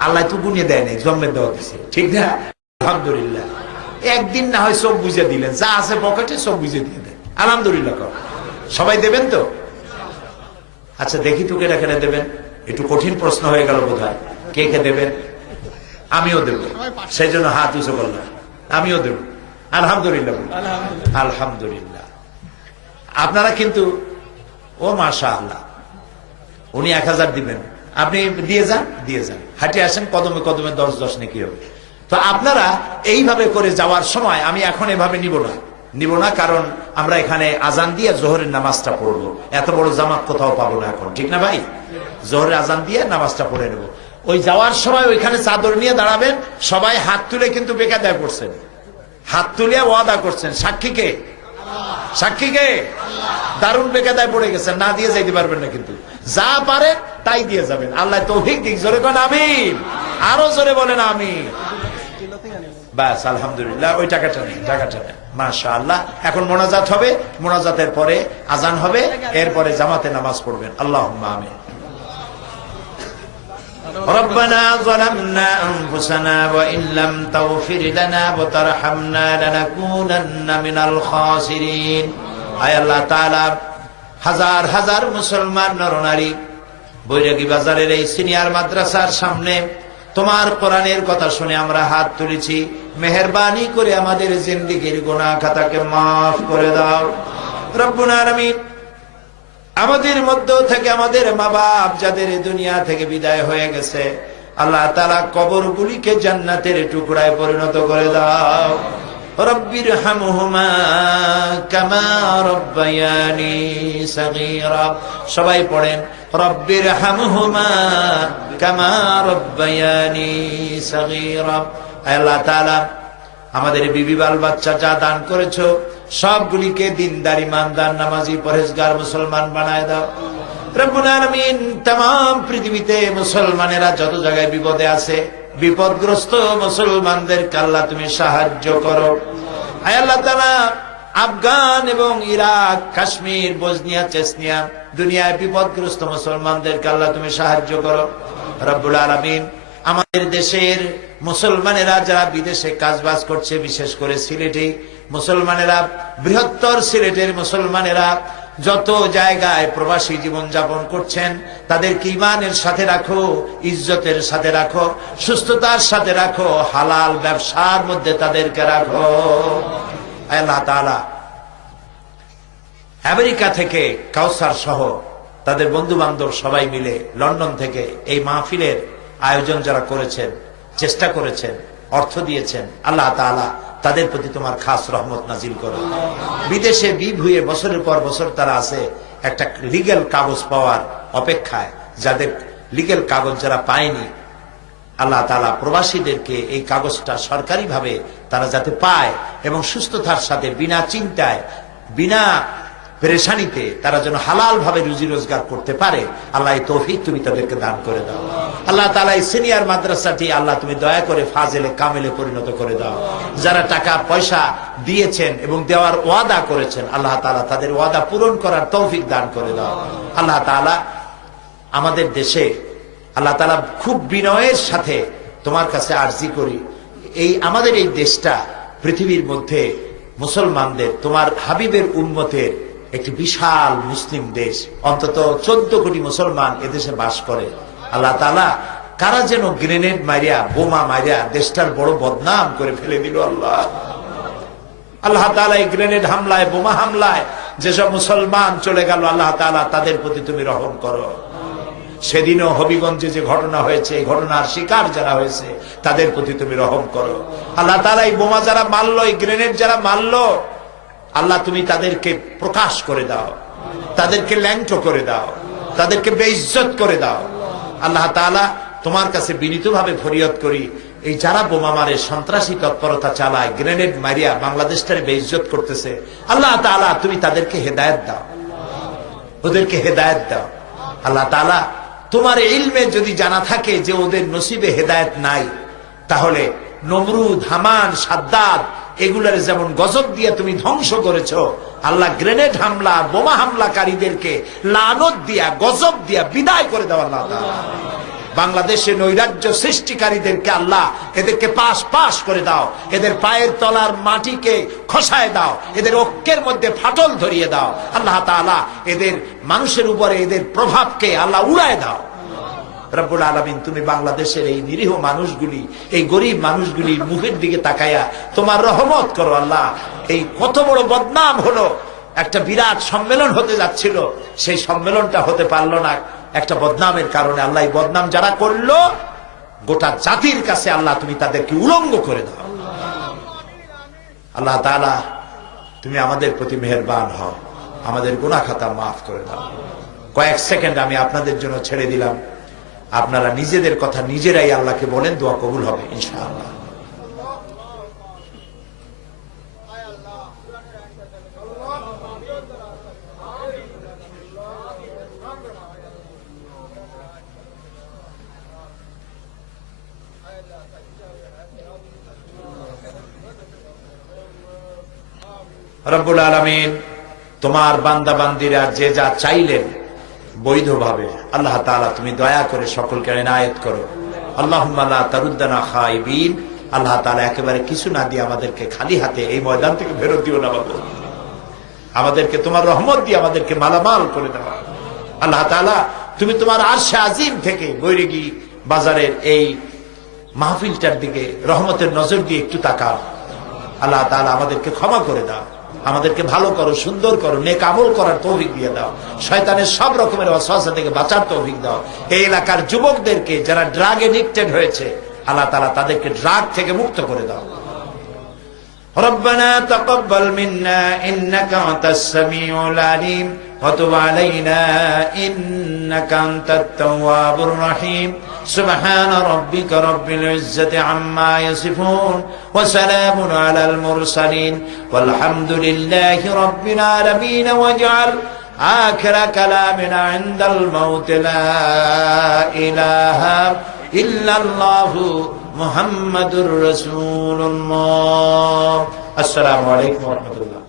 আল্লাহ তো গুনিয়ে দেয় নাই, জন্মের দেওয়া দিচ্ছে, ঠিক না? আলহামদুলিল্লাহ। একদিন না হয় চোখ বুঝে দিলেন, যা আছে পকেটে চোখ বুঝে দিয়ে দেন। আলহামদুলিল্লাহ। সবাই দেবেন তো? আচ্ছা, দেখি তো কেটা কেটে দেবেন। একটু কঠিন প্রশ্ন হয়ে গেল বোধ হয়। কে কে দেবেন? আমিও দেব, সেই জন্য হাত উঁচু করলাম। আমিও দেব। আলহামদুলিল্লাহ। আলহামদুলিল্লাহ। আপনারা কিন্তু, ও মাশাআল্লাহ, উনি 1000 দিবেন, আপনি দিয়ে যান, হাঁটে আসেন, কদমে কদমে 10 নাকি হবে। তো আপনারা এইভাবে করে যাওয়ার সময়, আমি এখন এভাবে নিব না, কারণ আমরা এখানে আজান দিয়ে জোহরের নামাজটা পড়বো। এত বড় জামাত কোথাও পাবো না এখন, ঠিক না ভাই? জোহরের আজান দিয়ে নামাজটা পড়ে নেব। ওই যাওয়ার সময় ওইখানে চাদর নিয়ে দাঁড়াবেন, সবাই হাত তুলে কিন্তু বেকায়দায় করছেন, হাত তুলে ওয়াদা করছেন। সাক্ষীকে দারুণ বেকায়দায় পড়ে গেছেন, না দিয়ে যাইতে পারবেন না, কিন্তু যা পারেন তাই দিয়ে যাবেন। আল্লাহ তৌফিক দিক। জোরে কোন আমিন, আরো জোরে বলেন আমিন। বাস, আলহামদুলিল্লাহ। ওই টাকাটা নেই, মাশাআল্লাহ। এখন মোনাজাত হবে, মোনাজাতের পরে আজান হবে, এরপরে জামাতে নামাজ পড়বেন। আল্লাহুম্মা আমিন। ربنا ظلمنا أنفسنا وإن لم تغفر لنا وترحمنا لنكونن من الخاسرين আয় আল্লাহ তাআলা হাজার হাজার মুসলমান নরনারী বৈরাগী বাজারের এই সিনিয়র মাদ্রাসার সামনে তোমার কোরআনের কথা শুনে আমরা হাত তুলেছি। মেহেরবানি করে আমাদের জিন্দেগীর গুনাহ খাতাকে মাফ করে দাও রব্বুল আলামিন। আমাদের মধ্য থেকে আমাদের মা বাপ যাদের দুনিয়া থেকে বিদায় হয়ে গেছে, আল্লাহ তাআলা কবরগুলিকে জান্নাতের টুকরায় পরিণত করে দাও। রব্বির হামহুমা কামা রব্বায়ানি সগীরা। সবাই পড়েন রব্বির হামহুমা কামা রব্বায়ানি সগীরা। আল্লাহ তাআলা আমাদের বিবি বাল বাচ্চা যা দান করেছো সবগুলিকে দিনদার ইমানদার নামাজি পরহেজগার মুসলমান বানায় দাও রব্বুল আলামিন। तमाम পৃথিবীতে মুসলমানেরা যত জায়গায় বিপদে আছে, বিপদগ্রস্ত মুসলমানদেরকে আল্লাহ তুমি সাহায্য করো। আয় আল্লাহ তাআলা আফগান এবং ইরাক, কাশ্মীর, বসনিয়া, চেচনিয়া দুনিয়ায় বিপদগ্রস্ত মুসলমানদেরকে আল্লাহ তুমি সাহায্য করো রব্বুল আলামিন। আমাদের দেশের মুসলমানেরা যারা বিদেশে কাজবাজ করছে, বিশেষ করে সিলেটে মুসলমানেরা, বৃহত্তর সিলেটের মুসলমানেরা যত জায়গায় প্রবাসী জীবন যাপন করছেন, তাদেরকে ঈমানের সাথে রাখো, ইজ্জতের সাথে রাখো, সুস্থতার সাথে রাখো, হালাল ব্যবসার মধ্যে তাদেরকে রাখো। আল্লাহ তাআলা আমেরিকা থেকে কাউসার সহ তাদের বন্ধু বান্ধব সবাই মিলে লন্ডন থেকে এই মাহফিলের আয়োজন যারা করেছেন, চেষ্টা করেছেন, অর্থ দিয়েছেন, আল্লাহ তাআলা তাদের প্রতি তোমার খাস রহমত নাজিল করো। বিদেশে বিভুয়ে বছরের পর বছর তারা আছে একটা লিগ্যাল কাগজ পাওয়ার অপেক্ষায়, যাদের লিগ্যাল কাগজ যারা পায়নি, আল্লাহ তাআলা প্রবাসীদেরকে এই কাগজটা সরকারিভাবে তারা যাতে পায় এবং সুস্থতার সাথে বিনা চিন্তায়, বিনা পেরেশানিতে তারা যেন হালাল ভাবে রুজি রোজগার করতে পারে, আল্লাহ এই তৌফিক তুমি তাদেরকে দান করে দাও। আল্লাহ তাআলা এই সিনিয়র মাদ্রাসাটি আল্লাহ তুমি দয়া করে ফাজেলে কামেলে পরিণত করে দাও। যারা টাকা পয়সা দিয়েছেন এবং দেওয়ার ওয়াদা করেছেন, আল্লাহ তাআলা তাদের ওয়াদা পূরণ করার তৌফিক দান করে দাও। আল্লাহ তাআলা আমাদের দেশে, আল্লাহ তাআলা খুব বিনয়ের সাথে তোমার কাছে আরজি করি, এই আমাদের এই দেশটা পৃথিবীর মধ্যে মুসলমানদের, তোমার হাবিবের উম্মতের একটি বিশাল মুসলিম দেশ, অন্তত 14 কোটি মুসলমান এদেশে বাস করে। আল্লাহ তাআলা কারা যেন গ্রেনেড মারিয়া, বোমা মারিয়া দেশটার বড় বদনাম করে ফেলে দিল। আল্লাহ আল্লাহ তাআলা এই গ্রেনেড হামলায়, বোমা হামলায় যেসব মুসলমান চলে গেল, আল্লাহ তাআলা তাদের প্রতি তুমি রহম করো। সেদিনও হবিগঞ্জে যে ঘটনা হয়েছে, এই ঘটনার শিকার যারা হয়েছে তাদের প্রতি তুমি রহম করো। আল্লাহ তাআলা এই বোমা যারা মারলো, এই গ্রেনেড যারা মারলো, আল্লাহ তুমি তাদেরকে প্রকাশ করে দাও, তাদেরকে ল্যাংটো করে দাও, তাদেরকে বেইজ্জত করে দাও। আল্লাহ তাআলা তোমার কাছে বিনীতভাবে ফরিয়াদ করি, এই যারা বোমা মারে, সন্ত্রাসী তৎপরতা চালায়, গ্রেনেড মারিয়া বাংলাদেশটারে বেইজ্জত করতেছে, আল্লাহ তাআলা তুমি তাদেরকে হেদায়েত দাও, ওদেরকে হেদায়েত দাও। আল্লাহ তাআলা তোমার ইলমে যদি জানা থাকে যে ওদের নসিবে হেদায়েত নাই, তাহলে নমরুদ, হামান, সাদ্দাদ এগুলার যেমন গজব দিয়ে তুমি ধ্বংস করেছো, আল্লাহ গ্রেনেড হামলা, বোমা হামলাকারীদেরকে লানত দিয়া, গজব দিয়া বিদায় করে দেওয়া। আল্লাহ তাআলা বাংলাদেশে নৈরাজ্য সৃষ্টিকারীদেরকে আল্লাহ এদেরকে পাশ পাশ করে দাও, এদের পায়ের তলার মাটিকে খসায় দাও, এদের ঐক্যের মধ্যে ফাটল ধরিয়ে দাও। আল্লাহ তাআলা এদের মানুষের উপরে এদের প্রভাবকে আল্লাহ উড়ায় দাও। রব্বুল আলামিন তুমি বাংলাদেশের এই নিরীহ মানুষগুলি, এই গরিব মানুষগুলি মুখের দিকে তাকায়া তোমার রহমত করো। আল্লাহ এই কত বড় বদনাম হলো, একটা বিরাট সম্মেলন হতে যাচ্ছিল, সেই সম্মেলনটা হতে পারলো না একটা বদনামের কারণে। আল্লাহ এই বদনাম যারা করলো গোটা জাতির কাছে আল্লাহ তুমি তাদেরকে উলঙ্গ করে দাও। আল্লাহ তাআলা তুমি আমাদের প্রতি মেহেরবান হও, আমাদের গুনাহ খাতা মাফ করে দাও। কয়েক সেকেন্ড আমি আপনাদের জন্য ছেড়ে দিলাম, আপনারা নিজেদের কথা নিজেরাই আল্লাহকে বলেন, দোয়া কবুল হবে ইনশাআল্লাহ। রব্বুল আলামিন তোমার বান্দা বান্দিরা যে যা চাইলেন বৈধভাবে। আল্লাহ তাআলা তুমি দয়া করে সকলকে ইনায়েত করো। আল্লাহুম্মা লা তারুদ্দানা খাইবিন, আল্লাহ তাআলা একেবারে কিছু না দিয়ে আমাদেরকে খালি হাতে এই ময়দান থেকে ফেরত দিও না বাবা। আমাদেরকে তোমার রহমত দিয়ে আমাদেরকে মালামাল করে দাও। আল্লাহ তাআলা তুমি তোমার আরশে আজিম থেকে বৈরাগী বাজারের এই মাহফিলটার দিকে রহমতের নজর দিয়ে একটু তাকাও। আল্লাহ তাআলা আমাদেরকে ক্ষমা করে দাও, আমাদেরকে ভালো করো, সুন্দর করো, নেক আমল করার তৌফিক দিয়ে দাও, শয়তানের সব রকমের ওয়াসওয়াসা থেকে বাঁচার তৌফিক দাও। এই এলাকার যুবকদেরকে যারা ড্রাগ এডিক্টেড হয়েছে, আল্লাহ তাআলা তাদেরকে ড্রাগ থেকে মুক্ত করে দাও। ربنا تقبل منا إنك أنت السميع العليم وتب علينا إنك أنت التواب الرحيم سبحان ربك رب العزة عما يصفون وسلام على المرسلين والحمد لله رب العالمين واجعل آخر كلامنا عند الموت لا إله إلا الله محمد رسول الله। السلام عليكم ورحمة الله।